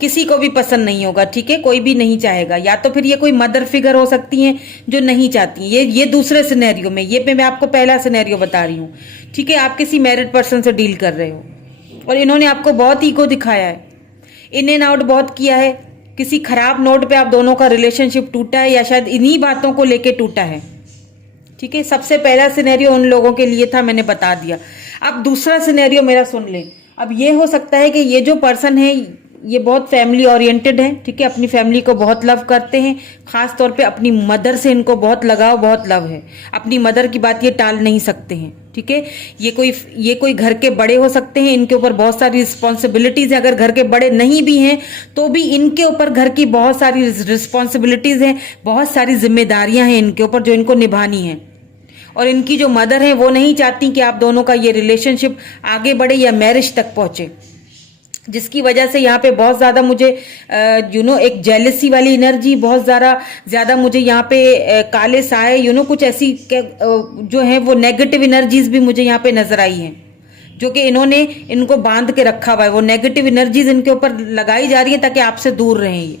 किसी को भी पसंद नहीं होगा। ठीक है, कोई भी नहीं चाहेगा। या तो फिर ये कोई मदर फिगर हो सकती हैं जो नहीं चाहती। ये दूसरे सिनेरियो में, ये पे मैं आपको पहला सिनेरियो बता रही हूँ। ठीक है, आप किसी मैरिड पर्सन से डील कर रहे हो और इन्होंने आपको बहुत ईगो दिखाया है, इन एंड आउट बहुत किया है। किसी खराब नोट पे आप दोनों का रिलेशनशिप टूटा है, या शायद इन्हीं बातों को लेके टूटा है। ठीक है, सबसे पहला सिनेरियो उन लोगों के लिए था, मैंने बता दिया। अब दूसरा सिनेरियो मेरा सुन लें। अब ये हो सकता है कि ये जो पर्सन है ये बहुत फैमिली ओरिएंटेड है। ठीक है, अपनी फैमिली को बहुत लव करते हैं, खास तौर पे अपनी मदर से इनको बहुत लगाव, बहुत लव है। अपनी मदर की बात ये टाल नहीं सकते हैं। ठीक है, ये कोई घर के बड़े हो सकते हैं, इनके ऊपर बहुत सारी रिस्पॉन्सिबिलिटीज है। अगर घर के बड़े नहीं भी हैं तो भी इनके ऊपर घर की बहुत सारी रिस्पॉन्सिबिलिटीज हैं, बहुत सारी जिम्मेदारियां हैं इनके ऊपर जो इनको निभानी है। और इनकी जो मदर है वो नहीं चाहती कि आप दोनों का ये रिलेशनशिप आगे बढ़े या मैरिज तक पहुंचे, जिसकी वजह से यहाँ पे बहुत ज़्यादा मुझे एक जेलसी वाली एनर्जी, बहुत ज़्यादा मुझे यहाँ पे काले साए कुछ ऐसी जो है वो नेगेटिव एनर्जीज भी मुझे यहाँ पे नजर आई हैं, जो कि इन्होंने इनको बांध के रखा हुआ है। वो नेगेटिव एनर्जीज इनके ऊपर लगाई जा रही है ताकि आपसे दूर रहें ये,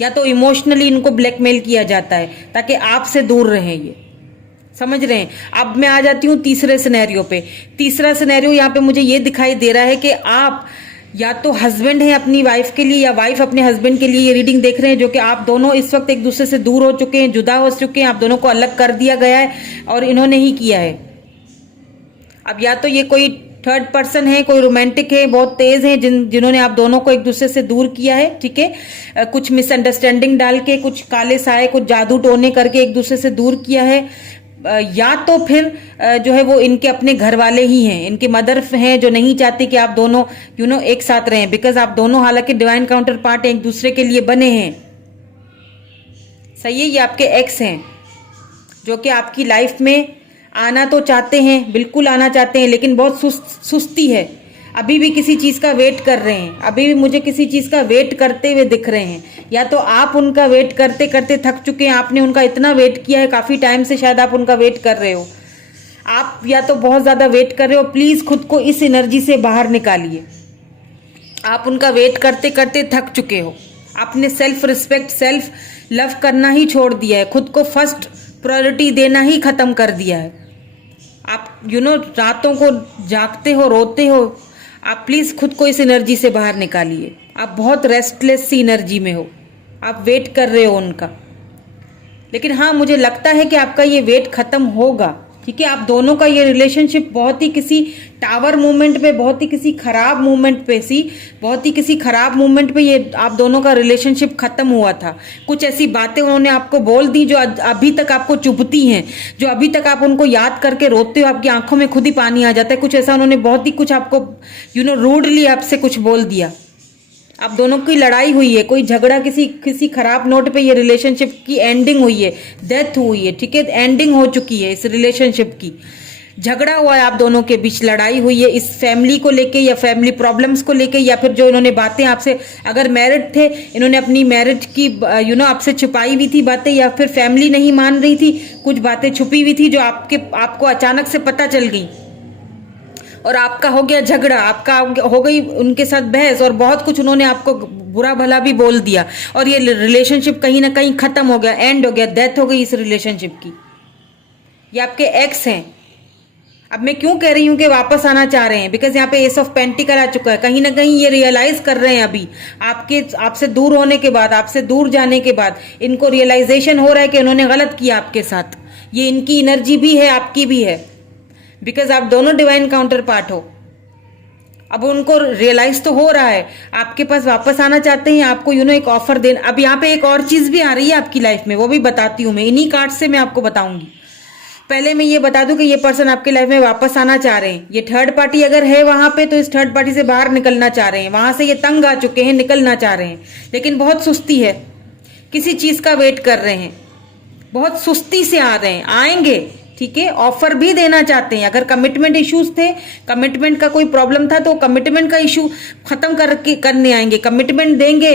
या तो इमोशनली इनको ब्लैकमेल किया जाता है ताकि आपसे दूर रहें ये, समझ रहे हैं। अब मैं आ जाती हूँ तीसरे सिनेरियो पे। तीसरा सिनेरियो यहाँ पे मुझे ये दिखाई दे रहा है कि आप या तो हस्बैंड हैं अपनी वाइफ के लिए, या वाइफ अपने हस्बैंड के लिए ये रीडिंग देख रहे हैं, जो कि आप दोनों इस वक्त एक दूसरे से दूर हो चुके हैं, जुदा हो चुके हैं, आप दोनों को अलग कर दिया गया है और इन्होंने ही किया है। अब या तो ये कोई थर्ड पर्सन है, कोई रोमांटिक है, बहुत तेज है, जिन्होंने आप दोनों को एक दूसरे से दूर किया है। ठीक है, कुछ मिसअंडरस्टैंडिंग डाल के, कुछ काले साए, कुछ जादू टोने करके एक दूसरे से दूर किया है। या तो फिर जो है वो इनके अपने घर वाले ही हैं, इनके मदर हैं जो नहीं चाहती कि आप दोनों एक साथ रहें, बिकॉज आप दोनों हालांकि डिवाइन काउंटर पार्ट एक दूसरे के लिए बने हैं। सही है, ये आपके एक्स हैं जो कि आपकी लाइफ में आना तो चाहते हैं, बिल्कुल आना चाहते हैं, लेकिन बहुत सुस्ती है। अभी भी किसी चीज का वेट कर रहे हैं, अभी भी मुझे किसी चीज का वेट करते हुए दिख रहे हैं। या तो आप उनका वेट करते करते थक चुके हैं, आपने उनका इतना वेट किया है काफी टाइम से, शायद आप उनका वेट कर रहे हो। आप या तो बहुत ज्यादा वेट कर रहे हो, प्लीज खुद को इस एनर्जी से बाहर निकालिए। आप उनका वेट करते करते थक चुके हो, आपने सेल्फ रिस्पेक्ट, सेल्फ लव करना ही छोड़ दिया है, खुद को फर्स्ट प्रायोरिटी देना ही खत्म कर दिया है। आप रातों को जागते हो, रोते हो। आप प्लीज खुद को इस एनर्जी से बाहर निकालिए। आप बहुत रेस्टलेस सी एनर्जी में हो, आप वेट कर रहे हो उनका। लेकिन हाँ, मुझे लगता है कि आपका ये वेट खत्म होगा। ठीक है, आप दोनों का ये रिलेशनशिप बहुत ही किसी टावर मूवमेंट पे, बहुत ही किसी खराब मूवमेंट पे ये आप दोनों का रिलेशनशिप खत्म हुआ था। कुछ ऐसी बातें उन्होंने आपको बोल दी जो अभी तक आपको चुभती हैं, जो अभी तक आप उनको याद करके रोते हो, आपकी आंखों में खुद ही पानी आ जाता है। कुछ ऐसा उन्होंने बहुत ही कुछ आपको रूडली आपसे कुछ बोल दिया। आप दोनों की लड़ाई हुई है, कोई झगड़ा, किसी खराब नोट पे ये रिलेशनशिप की एंडिंग हुई है, डेथ हुई है। ठीक है, एंडिंग हो चुकी है इस रिलेशनशिप की। झगड़ा हुआ है आप दोनों के बीच, लड़ाई हुई है इस फैमिली को लेके या फैमिली प्रॉब्लम्स को लेके, या फिर जो इन्होंने बातें आपसे, अगर मैरिड थे इन्होंने अपनी मैरिज की आपसे छुपाई हुई थी बातें, या फिर फैमिली नहीं मान रही थी, कुछ बातें छुपी हुई थी जो आपको अचानक से पता चल गई और आपका हो गया झगड़ा, आपका हो गई उनके साथ बहस और बहुत कुछ उन्होंने आपको बुरा भला भी बोल दिया और ये रिलेशनशिप कहीं ना कहीं खत्म हो गया, एंड हो गया, डेथ हो गई इस रिलेशनशिप की। ये आपके एक्स हैं। अब मैं क्यों कह रही हूं कि वापस आना चाह रहे हैं, बिकॉज यहाँ पे एस ऑफ पेंटिकल आ चुका है। कहीं ना कहीं ये रियलाइज कर रहे हैं अभी आपसे दूर होने के बाद, आपसे दूर जाने के बाद इनको रियलाइजेशन हो रहा है कि उन्होंने गलत किया आपके साथ। ये इनकी एनर्जी भी है, आपकी भी है, बिकॉज आप दोनों डिवाइन काउंटर पार्ट हो। अब उनको रियलाइज तो हो रहा है, आपके पास वापस आना चाहते हैं, आपको एक ऑफर देना। अब यहाँ पे एक और चीज भी आ रही है आपकी लाइफ में, वो भी बताती हूँ मैं, इन्हीं कार्ड से मैं आपको बताऊंगी। पहले मैं ये बता दूं कि ये पर्सन आपके लाइफ में वापस आना चाह रहे हैं। ये थर्ड पार्टी अगर है वहां पे तो इस थर्ड पार्टी से बाहर निकलना चाह रहे हैं, वहां से ये तंग आ चुके हैं, निकलना चाह रहे हैं, लेकिन बहुत सुस्ती है, किसी चीज का वेट कर रहे हैं, बहुत सुस्ती से आ रहे हैं, आएंगे, ठीक है। ऑफर भी देना चाहते हैं। अगर कमिटमेंट इश्यूज थे, कमिटमेंट का कोई प्रॉब्लम था तो कमिटमेंट का इशू खत्म करने आएंगे, कमिटमेंट देंगे।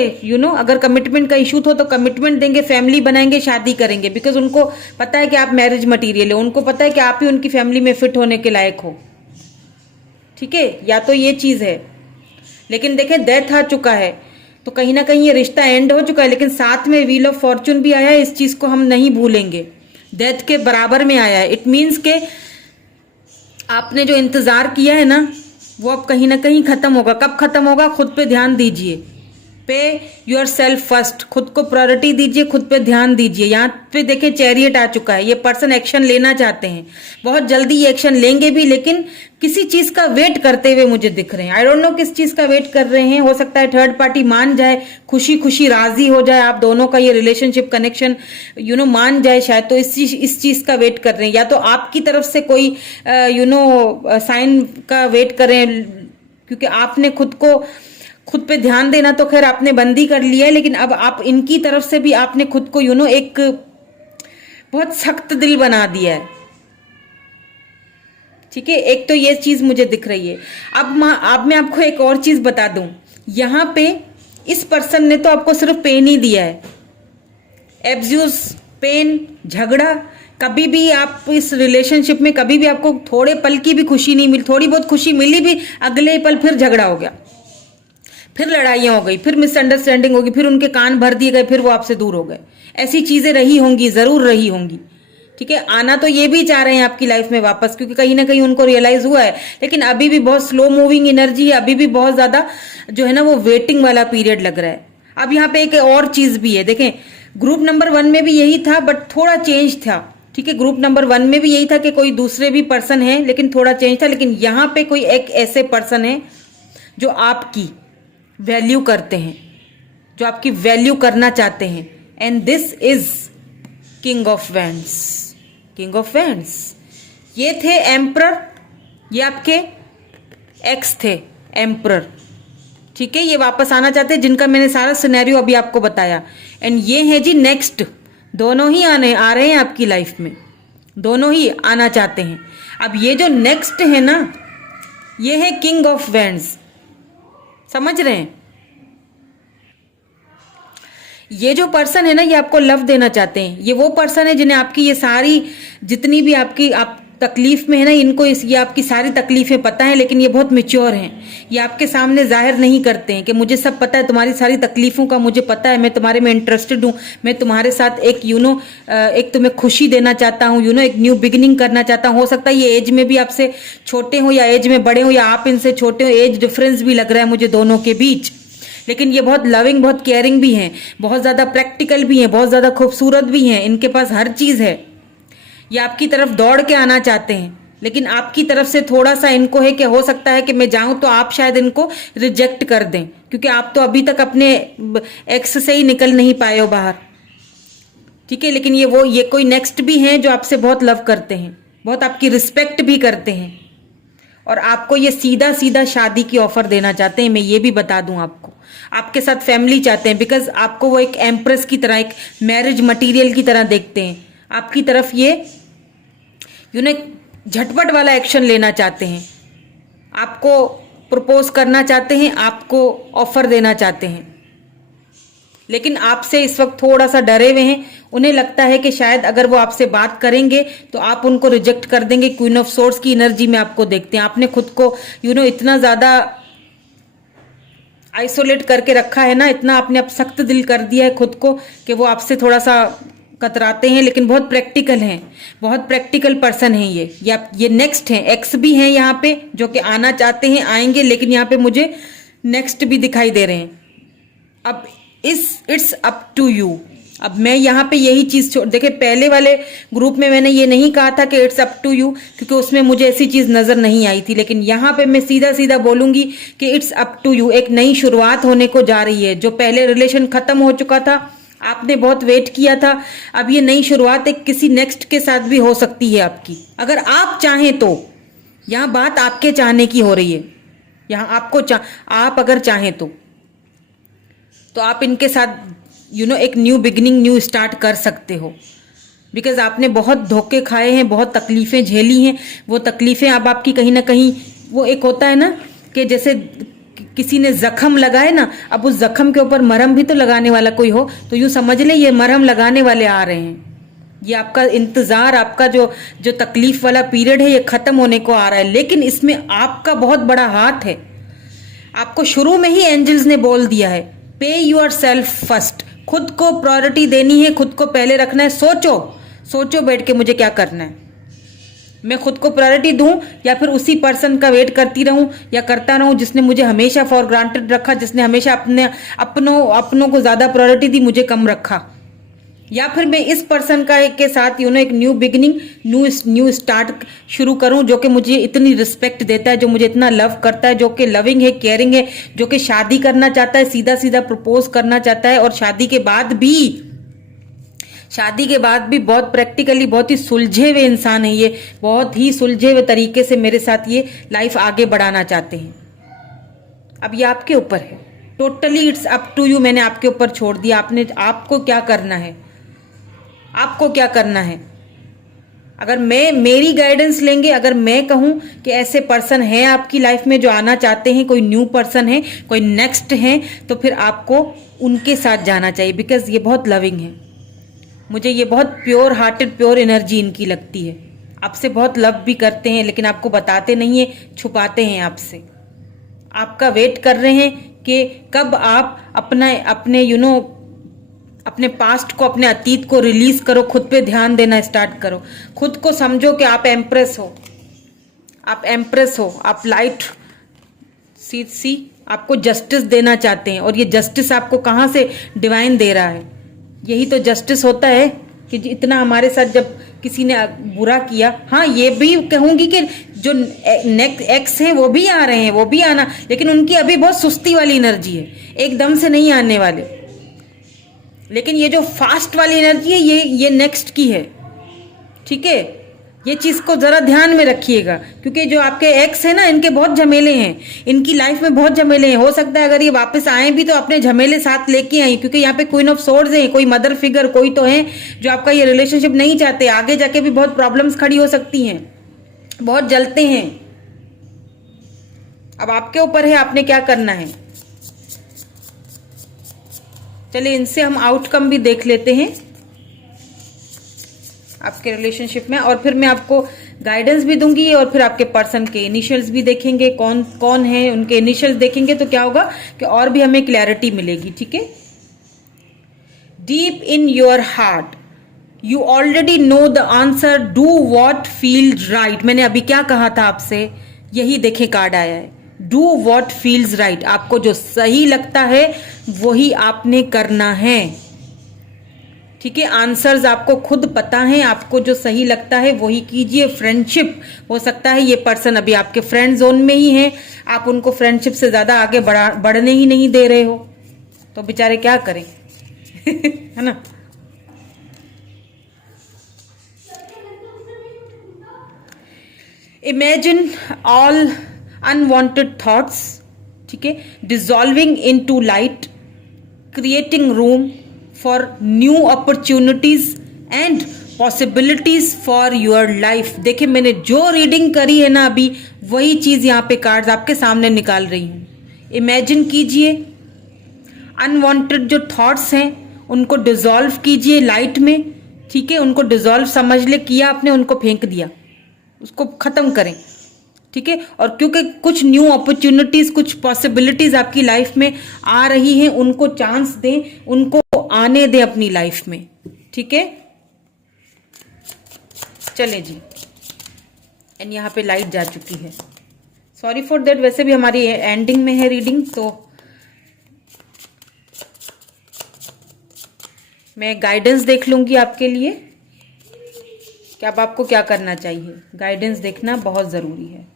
अगर कमिटमेंट का इशू था तो कमिटमेंट देंगे, फैमिली बनाएंगे, शादी करेंगे, बिकॉज उनको पता है कि आप मैरिज मटीरियल है, उनको पता है कि आप ही उनकी फैमिली में फिट होने के लायक हो, ठीक है। या तो ये चीज है, लेकिन देखें डेथ आ चुका है तो कहीं ना कहीं ये रिश्ता एंड हो चुका है, लेकिन साथ में व्हील ऑफ फॉर्चून भी आया है। इस चीज को हम नहीं भूलेंगे, डेथ के बराबर में आया है। इट मीन्स के आपने जो इंतजार किया है ना वो अब कहीं ना कहीं खत्म होगा। कब खत्म होगा? खुद पे ध्यान दीजिए, पे योर सेल्फ फर्स्ट, खुद को प्रायोरिटी दीजिए, खुद पे ध्यान दीजिए। यहाँ पे देखें चैरियट आ चुका है, ये पर्सन एक्शन लेना चाहते हैं, बहुत जल्दी ये एक्शन लेंगे भी, लेकिन किसी चीज का वेट करते हुए मुझे दिख रहे हैं। आई डोंट नो किस चीज का वेट कर रहे हैं। हो सकता है थर्ड पार्टी मान जाए, खुशी खुशी राजी हो जाए, आप दोनों का ये रिलेशनशिप कनेक्शन मान जाए शायद, तो इस चीज का वेट कर रहे हैं। या तो आपकी तरफ से कोई साइन का वेट करें, क्योंकि आपने खुद पे ध्यान देना तो खैर आपने बंदी कर लिया है, लेकिन अब आप इनकी तरफ से भी आपने खुद को एक बहुत सख्त दिल बना दिया है, ठीक है। एक तो ये चीज मुझे दिख रही है। अब मैं आपको एक और चीज बता दूं, यहां पे इस पर्सन ने तो आपको सिर्फ पेन ही दिया है, एब्यूज, पेन, झगड़ा। कभी भी आप इस रिलेशनशिप में कभी भी आपको थोड़े पल की भी खुशी नहीं मिली, थोड़ी बहुत खुशी मिली भी, अगले पल फिर झगड़ा हो गया, फिर लड़ाइयां हो गई, फिर मिसअंडरस्टैंडिंग होगी, फिर उनके कान भर दिए गए, फिर वो आपसे दूर हो गए। ऐसी चीजें रही होंगी, जरूर रही होंगी, ठीक है। आना तो ये भी चाह रहे हैं आपकी लाइफ में वापस, क्योंकि कहीं ना कहीं उनको रियलाइज हुआ है, लेकिन अभी भी बहुत स्लो मूविंग एनर्जी है, अभी भी बहुत ज्यादा वो वेटिंग वाला पीरियड लग रहा है। अब यहाँ पे एक और चीज भी है, देखें ग्रुप नंबर 1 में भी यही था, बट थोड़ा चेंज था, ठीक है। ग्रुप नंबर 1 में भी यही था कि कोई दूसरे भी पर्सन है, लेकिन थोड़ा चेंज था। लेकिन यहाँ पे कोई एक ऐसे पर्सन है जो आपकी वैल्यू करते हैं, जो आपकी वैल्यू करना चाहते हैं, and this is king of wands. King of wands ये थे एम्परर, ये आपके एक्स थे एम्परर, ठीक है। ये वापस आना चाहते हैं, जिनका मैंने सारा सिनेरियो अभी आपको बताया। एंड ये है जी नेक्स्ट, दोनों ही आ रहे हैं आपकी लाइफ में, दोनों ही आना चाहते हैं। अब ये जो नेक्स्ट है ना, ये है किंग ऑफ वैंड्स, समझ रहे हैं। ये जो पर्सन है ना, ये आपको लव देना चाहते हैं। ये वो पर्सन है जिन्हें आपकी ये सारी जितनी भी आप तकलीफ में है ना, इनको ये आपकी सारी तकलीफें पता है, लेकिन ये बहुत मैच्योर हैं। ये आपके सामने जाहिर नहीं करते हैं कि मुझे सब पता है, तुम्हारी सारी तकलीफों का मुझे पता है, मैं तुम्हारे में इंटरेस्टेड हूँ, मैं तुम्हारे साथ एक एक तुम्हें खुशी देना चाहता हूँ, एक न्यू बिगिनिंग करना चाहता हूँ। हो सकता है ये एज में भी आपसे छोटे हो या एज में बड़े हो, या आप इनसे छोटे हो, एज डिफरेंस भी लग रहा है मुझे दोनों के बीच, लेकिन ये बहुत लविंग, बहुत केयरिंग भी हैं, बहुत ज़्यादा प्रैक्टिकल भी हैं, बहुत ज़्यादा खूबसूरत भी हैं, इनके पास हर चीज़ है। ये आपकी तरफ दौड़ के आना चाहते हैं, लेकिन आपकी तरफ से थोड़ा सा इनको है कि हो सकता है कि मैं जाऊं तो आप शायद इनको रिजेक्ट कर दें, क्योंकि आप तो अभी तक अपने एक्स से ही निकल नहीं पाए हो बाहर, ठीक है। लेकिन ये कोई नेक्स्ट भी हैं जो आपसे बहुत लव करते हैं, बहुत आपकी रिस्पेक्ट भी करते हैं, और आपको ये सीधा सीधा शादी की ऑफर देना चाहते हैं। मैं ये भी बता दूं आपको, आपके साथ फैमिली चाहते हैं, बिकॉज आपको वो एक एम्प्रेस की तरह, एक मैरिज मटीरियल की तरह देखते हैं। आपकी तरफ ये झटपट वाला एक्शन लेना चाहते हैं, आपको प्रपोज करना चाहते हैं, आपको ऑफर देना चाहते हैं, लेकिन आपसे इस वक्त थोड़ा सा डरे हुए हैं। उन्हें लगता है कि शायद अगर वो आपसे बात करेंगे तो आप उनको रिजेक्ट कर देंगे। क्वीन ऑफ सोर्ड्स की एनर्जी में आपको देखते हैं। आपने खुद को इतना ज्यादा आइसोलेट करके रखा है ना, इतना आपने अब सख्त दिल कर दिया है खुद को कि वो आपसे थोड़ा सा कतराते हैं, लेकिन बहुत प्रैक्टिकल हैं, बहुत प्रैक्टिकल पर्सन हैं ये नेक्स्ट हैं, एक्स भी हैं यहाँ पे जो कि आना चाहते हैं, आएंगे, लेकिन यहाँ पे मुझे नेक्स्ट भी दिखाई दे रहे हैं। अब इट्स अप टू यू। अब मैं यहाँ पे यही चीज देखिए, पहले वाले ग्रुप में मैंने ये नहीं कहा था कि इट्स अप टू यू, क्योंकि उसमें मुझे ऐसी चीज नजर नहीं आई थी, लेकिन यहाँ पे मैं सीधा सीधा बोलूंगी कि इट्स अप टू यू। एक नई शुरुआत होने को जा रही है। जो पहले रिलेशन खत्म हो चुका था, आपने बहुत वेट किया था, अब ये नई शुरुआत एक किसी नेक्स्ट के साथ भी हो सकती है आपकी, अगर आप चाहें तो। यहाँ बात आपके चाहने की हो रही है। यहाँ आपको आप अगर चाहें तो आप इनके साथ एक न्यू बिगिनिंग, न्यू स्टार्ट कर सकते हो। बिकॉज आपने बहुत धोखे खाए हैं, बहुत तकलीफें झेली हैं। वो तकलीफें अब आपकी कहीं ना कहीं, वो एक होता है ना कि जैसे किसी ने जख्म लगाए ना, अब उस जख्म के ऊपर मरहम भी तो लगाने वाला कोई हो, तो यूं समझ ले ये मरहम लगाने वाले आ रहे हैं। ये आपका इंतजार, आपका जो तकलीफ वाला पीरियड है, ये खत्म होने को आ रहा है। लेकिन इसमें आपका बहुत बड़ा हाथ है। आपको शुरू में ही एंजल्स ने बोल दिया है, पे योर सेल्फ फर्स्ट। खुद को प्रायोरिटी देनी है, खुद को पहले रखना है। सोचो बैठ के मुझे क्या करना है। मैं खुद को प्रायोरिटी दूं या फिर उसी पर्सन का वेट करती रहूं या करता रहूं जिसने मुझे हमेशा फॉर ग्रांटेड रखा, जिसने हमेशा अपनों को ज्यादा प्रायोरिटी दी, मुझे कम रखा। या फिर मैं इस पर्सन के साथ एक न्यू बिगिनिंग, न्यू स्टार्ट शुरू करूं, जो कि मुझे इतनी रिस्पेक्ट देता है, जो मुझे इतना लव करता है, जो कि लविंग है, केयरिंग है, जो कि शादी करना चाहता है, सीधा सीधा प्रपोज करना चाहता है, और शादी के बाद भी बहुत प्रैक्टिकली, बहुत ही सुलझे हुए इंसान है ये। बहुत ही सुलझे हुए तरीके से मेरे साथ ये लाइफ आगे बढ़ाना चाहते हैं। अब ये आपके ऊपर है, totally it's up to you. मैंने आपके ऊपर छोड़ दिया। आपको क्या करना है, आपको क्या करना है। अगर मेरी गाइडेंस लेंगे, अगर मैं कहूं कि ऐसे पर्सन है आपकी लाइफ में जो आना चाहते हैं, कोई न्यू पर्सन है, कोई नेक्स्ट है, तो फिर आपको उनके साथ जाना चाहिए। बिकॉज ये बहुत लविंग है, मुझे ये बहुत प्योर हार्टेड, प्योर एनर्जी इनकी लगती है। आपसे बहुत लव भी करते हैं, लेकिन आपको बताते नहीं है, छुपाते हैं आपसे। आपका वेट कर रहे हैं कि कब आप अपने पास्ट को, अपने अतीत को रिलीज करो, खुद पे ध्यान देना स्टार्ट करो। खुद को समझो कि आप एम्प्रेस हो, आप लाइट सी आपको जस्टिस देना चाहते हैं। और ये जस्टिस आपको कहाँ से डिवाइन दे रहा है? यही तो जस्टिस होता है कि इतना हमारे साथ जब किसी ने बुरा किया। हाँ, ये भी कहूंगी कि जो नेक्स्ट एक्स हैं वो भी आ रहे हैं, वो भी आना, लेकिन उनकी अभी बहुत सुस्ती वाली एनर्जी है, एकदम से नहीं आने वाले। लेकिन ये जो फास्ट वाली एनर्जी है, ये नेक्स्ट की है। ठीक है, ये चीज को जरा ध्यान में रखिएगा, क्योंकि जो आपके एक्स है ना, इनके बहुत झमेले हैं, इनकी लाइफ में बहुत झमेले हैं। हो सकता है अगर ये वापस आए भी तो अपने झमेले साथ लेके आए, क्योंकि यहाँ पे क्वीन ऑफ सोर्ड्स है, कोई मदर फिगर कोई तो है जो आपका ये रिलेशनशिप नहीं चाहते। आगे जाके भी बहुत प्रॉब्लम्स खड़ी हो सकती हैं, बहुत जलते हैं। अब आपके ऊपर है, आपने क्या करना है। चलिए इनसे हम आउटकम भी देख लेते हैं आपके रिलेशनशिप में, और फिर मैं आपको गाइडेंस भी दूंगी, और फिर आपके पर्सन के इनिशियल्स भी देखेंगे, कौन कौन है, उनके इनिशियल्स देखेंगे तो क्या होगा कि और भी हमें क्लैरिटी मिलेगी। ठीक है, deep in your heart you already know the answer, do what feel right. मैंने अभी क्या कहा था आपसे, यही देखे कार्ड आया है, डू वॉट फील्स राइट। आपको जो सही लगता है वही आपने करना है। ठीक है, आंसर्स आपको खुद पता है, आपको जो सही लगता है वही कीजिए। फ्रेंडशिप, हो सकता है ये पर्सन अभी आपके फ्रेंड जोन में ही है, आप उनको फ्रेंडशिप से ज्यादा आगे बढ़ने ही नहीं दे रहे हो, तो बेचारे क्या करें है ना। इमेजिन ऑल अनवांटेड थॉट्स, ठीक है, dissolving into light, creating room for new opportunities and possibilities for your life. देखिए मैंने जो रीडिंग करी है ना अभी, वही चीज यहाँ पे कार्ड्स आपके सामने निकाल रही हूँ। इमेजिन कीजिए, अनवांटेड जो थॉट्स हैं उनको डिसॉल्व कीजिए लाइट में, ठीक है, उनको डिसॉल्व समझ ले, किया आपने, उनको फेंक दिया, उसको खत्म करें, ठीक है। और क्योंकि कुछ न्यू अपॉर्चुनिटीज, कुछ पॉसिबिलिटीज आपकी लाइफ में आ रही हैं, उनको चांस दें, उनको आने दें अपनी लाइफ में, ठीक है। चलें जी, एंड यहाँ पे लाइट जा चुकी है, सॉरी फॉर दैट। वैसे भी हमारी एंडिंग में है रीडिंग, तो मैं गाइडेंस देख लूंगी आपके लिए कि अब आपको क्या करना चाहिए। गाइडेंस देखना बहुत ज़रूरी है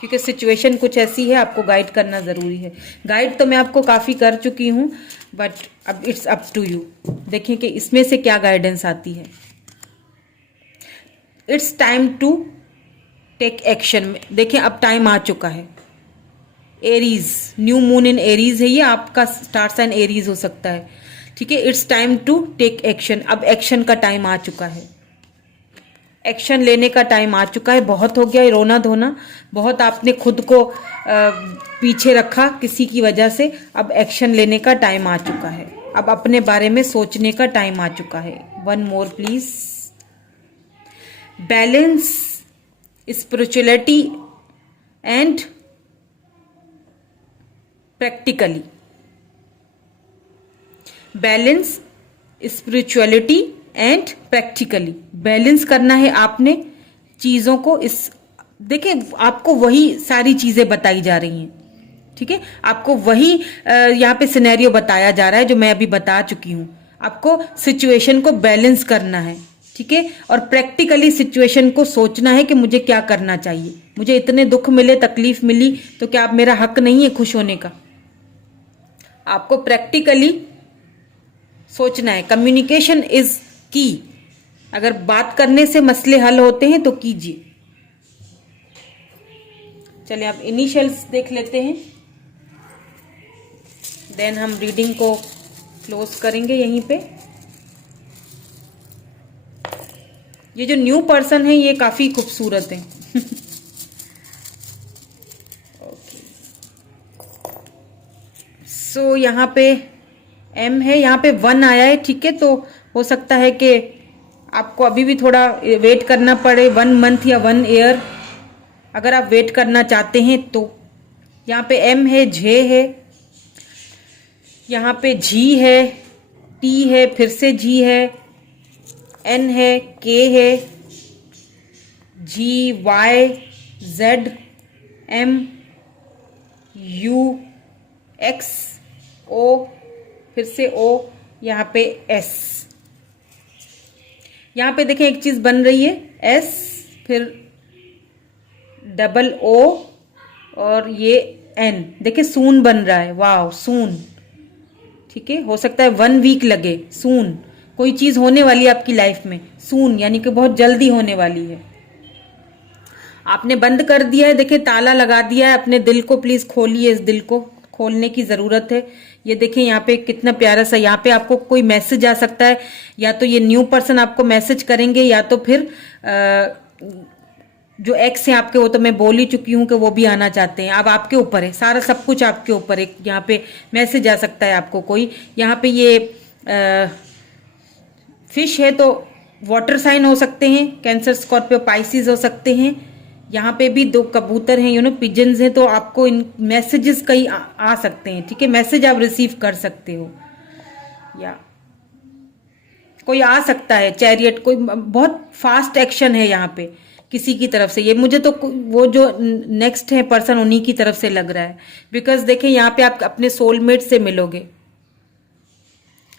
क्योंकि सिचुएशन कुछ ऐसी है, आपको गाइड करना ज़रूरी है। गाइड तो मैं आपको काफ़ी कर चुकी हूँ, बट अब इट्स अप टू यू। देखें कि इसमें से क्या गाइडेंस आती है। It's time to take action. देखें अब टाइम आ चुका है। Aries, new moon in Aries है ये, आपका स्टार साइन एरीज हो सकता है, ठीक है। It's time to take action. अब एक्शन का टाइम आ चुका है, एक्शन लेने का टाइम आ चुका है। बहुत हो गया ये रोना धोना, बहुत आपने खुद को पीछे रखा किसी की वजह से। अब एक्शन लेने का टाइम आ चुका है, अब अपने बारे में सोचने का टाइम आ चुका है। One more please. Balance spirituality and practically. Balance spirituality and practically. Balance करना है आपने चीज़ों को। इस देखिए आपको वही सारी चीज़ें बताई जा रही हैं, ठीक है। आपको वही यहाँ पे सिनेरियो बताया जा रहा है जो मैं अभी बता चुकी हूँ। आपको सिचुएशन को बैलेंस करना है, ठीक है, और प्रैक्टिकली सिचुएशन को सोचना है कि मुझे क्या करना चाहिए। मुझे इतने दुख मिले, तकलीफ मिली, तो क्या अब मेरा हक नहीं है खुश होने का? आपको प्रैक्टिकली सोचना है। कम्युनिकेशन इज की। अगर बात करने से मसले हल होते हैं तो कीजिए। चलिए अब इनिशियल्स देख लेते हैं, देन हम रीडिंग को क्लोज करेंगे यहीं पे। ये जो न्यू पर्सन है ये काफी खूबसूरत है। सो यहाँ पे एम है, यहाँ पे 1 आया है, ठीक है। तो हो सकता है कि आपको अभी भी थोड़ा वेट करना पड़े, 1 मंथ या 1 ईयर, अगर आप वेट करना चाहते हैं तो। यहाँ पे एम है, जे है, यहाँ पे जी है, टी है, फिर से जी है, एन है, के है, G, Y, Z, M, U, X, O, फिर से ओ, यहाँ पे एस। यहाँ पे देखें एक चीज बन रही है, एस, फिर डबल ओ, और ये एन। देखिए सून बन रहा है, वाह सून, ठीक है। हो सकता है 1 वीक लगे। सून, कोई चीज होने वाली है आपकी लाइफ में, सून यानी कि बहुत जल्दी होने वाली है। आपने बंद कर दिया है, देखिए ताला लगा दिया है अपने दिल को। प्लीज खोलिए, इस दिल को खोलने की जरूरत है। ये देखिए यहाँ पे कितना प्यारा सा, यहाँ पे आपको कोई मैसेज आ सकता है, या तो ये न्यू पर्सन आपको मैसेज करेंगे, या तो फिर जो एक्स है आपके, वो तो मैं बोल ही चुकी हूँ कि वो भी आना चाहते हैं। अब आपके ऊपर है, सारा सब कुछ आपके ऊपर है। यहाँ पे मैसेज आ सकता है आपको कोई। यहाँ पे ये फिश है तो वाटर साइन हो सकते हैं, कैंसर, स्कॉर्पियो, पाइसिस हो सकते हैं। यहाँ पे भी 2 कबूतर हैं, पिजन्स हैं, तो आपको इन मैसेजेस कहीं आ सकते हैं, ठीक है। मैसेज आप रिसीव कर सकते हो, या कोई आ सकता है। चैरियट, कोई बहुत फास्ट एक्शन है यहाँ पे किसी की तरफ से। ये मुझे तो वो जो नेक्स्ट है पर्सन, उन्हीं की तरफ से लग रहा है। बिकॉज देखें यहाँ पे आप अपने सोलमेट से मिलोगे।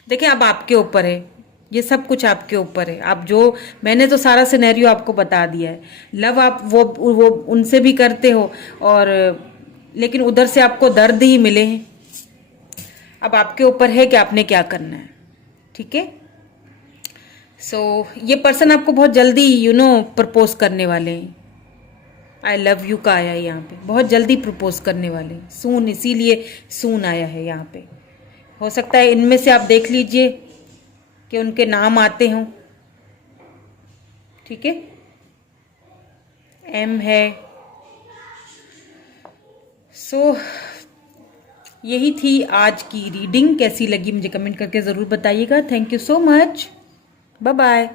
देखें अब आपके ऊपर है, ये सब कुछ आपके ऊपर है। आप जो, मैंने तो सारा सिनेरियो आपको बता दिया है। लव आप वो उनसे भी करते हो, और लेकिन उधर से आपको दर्द ही मिले हैं। अब आपके ऊपर है कि आपने क्या करना है, ठीक है। सो ये पर्सन आपको बहुत जल्दी प्रपोज करने वाले हैं। आई लव यू का आया है यहाँ पे, बहुत जल्दी प्रपोज करने वाले हैं, सून, इसीलिए सून आया है यहाँ पे। हो सकता है इनमें से आप देख लीजिए, कि उनके नाम आते हों। ठीक है, एम है। सो यही थी आज की रीडिंग। कैसी लगी मुझे कमेंट करके ज़रूर बताइएगा। Thank you so much. Bye bye.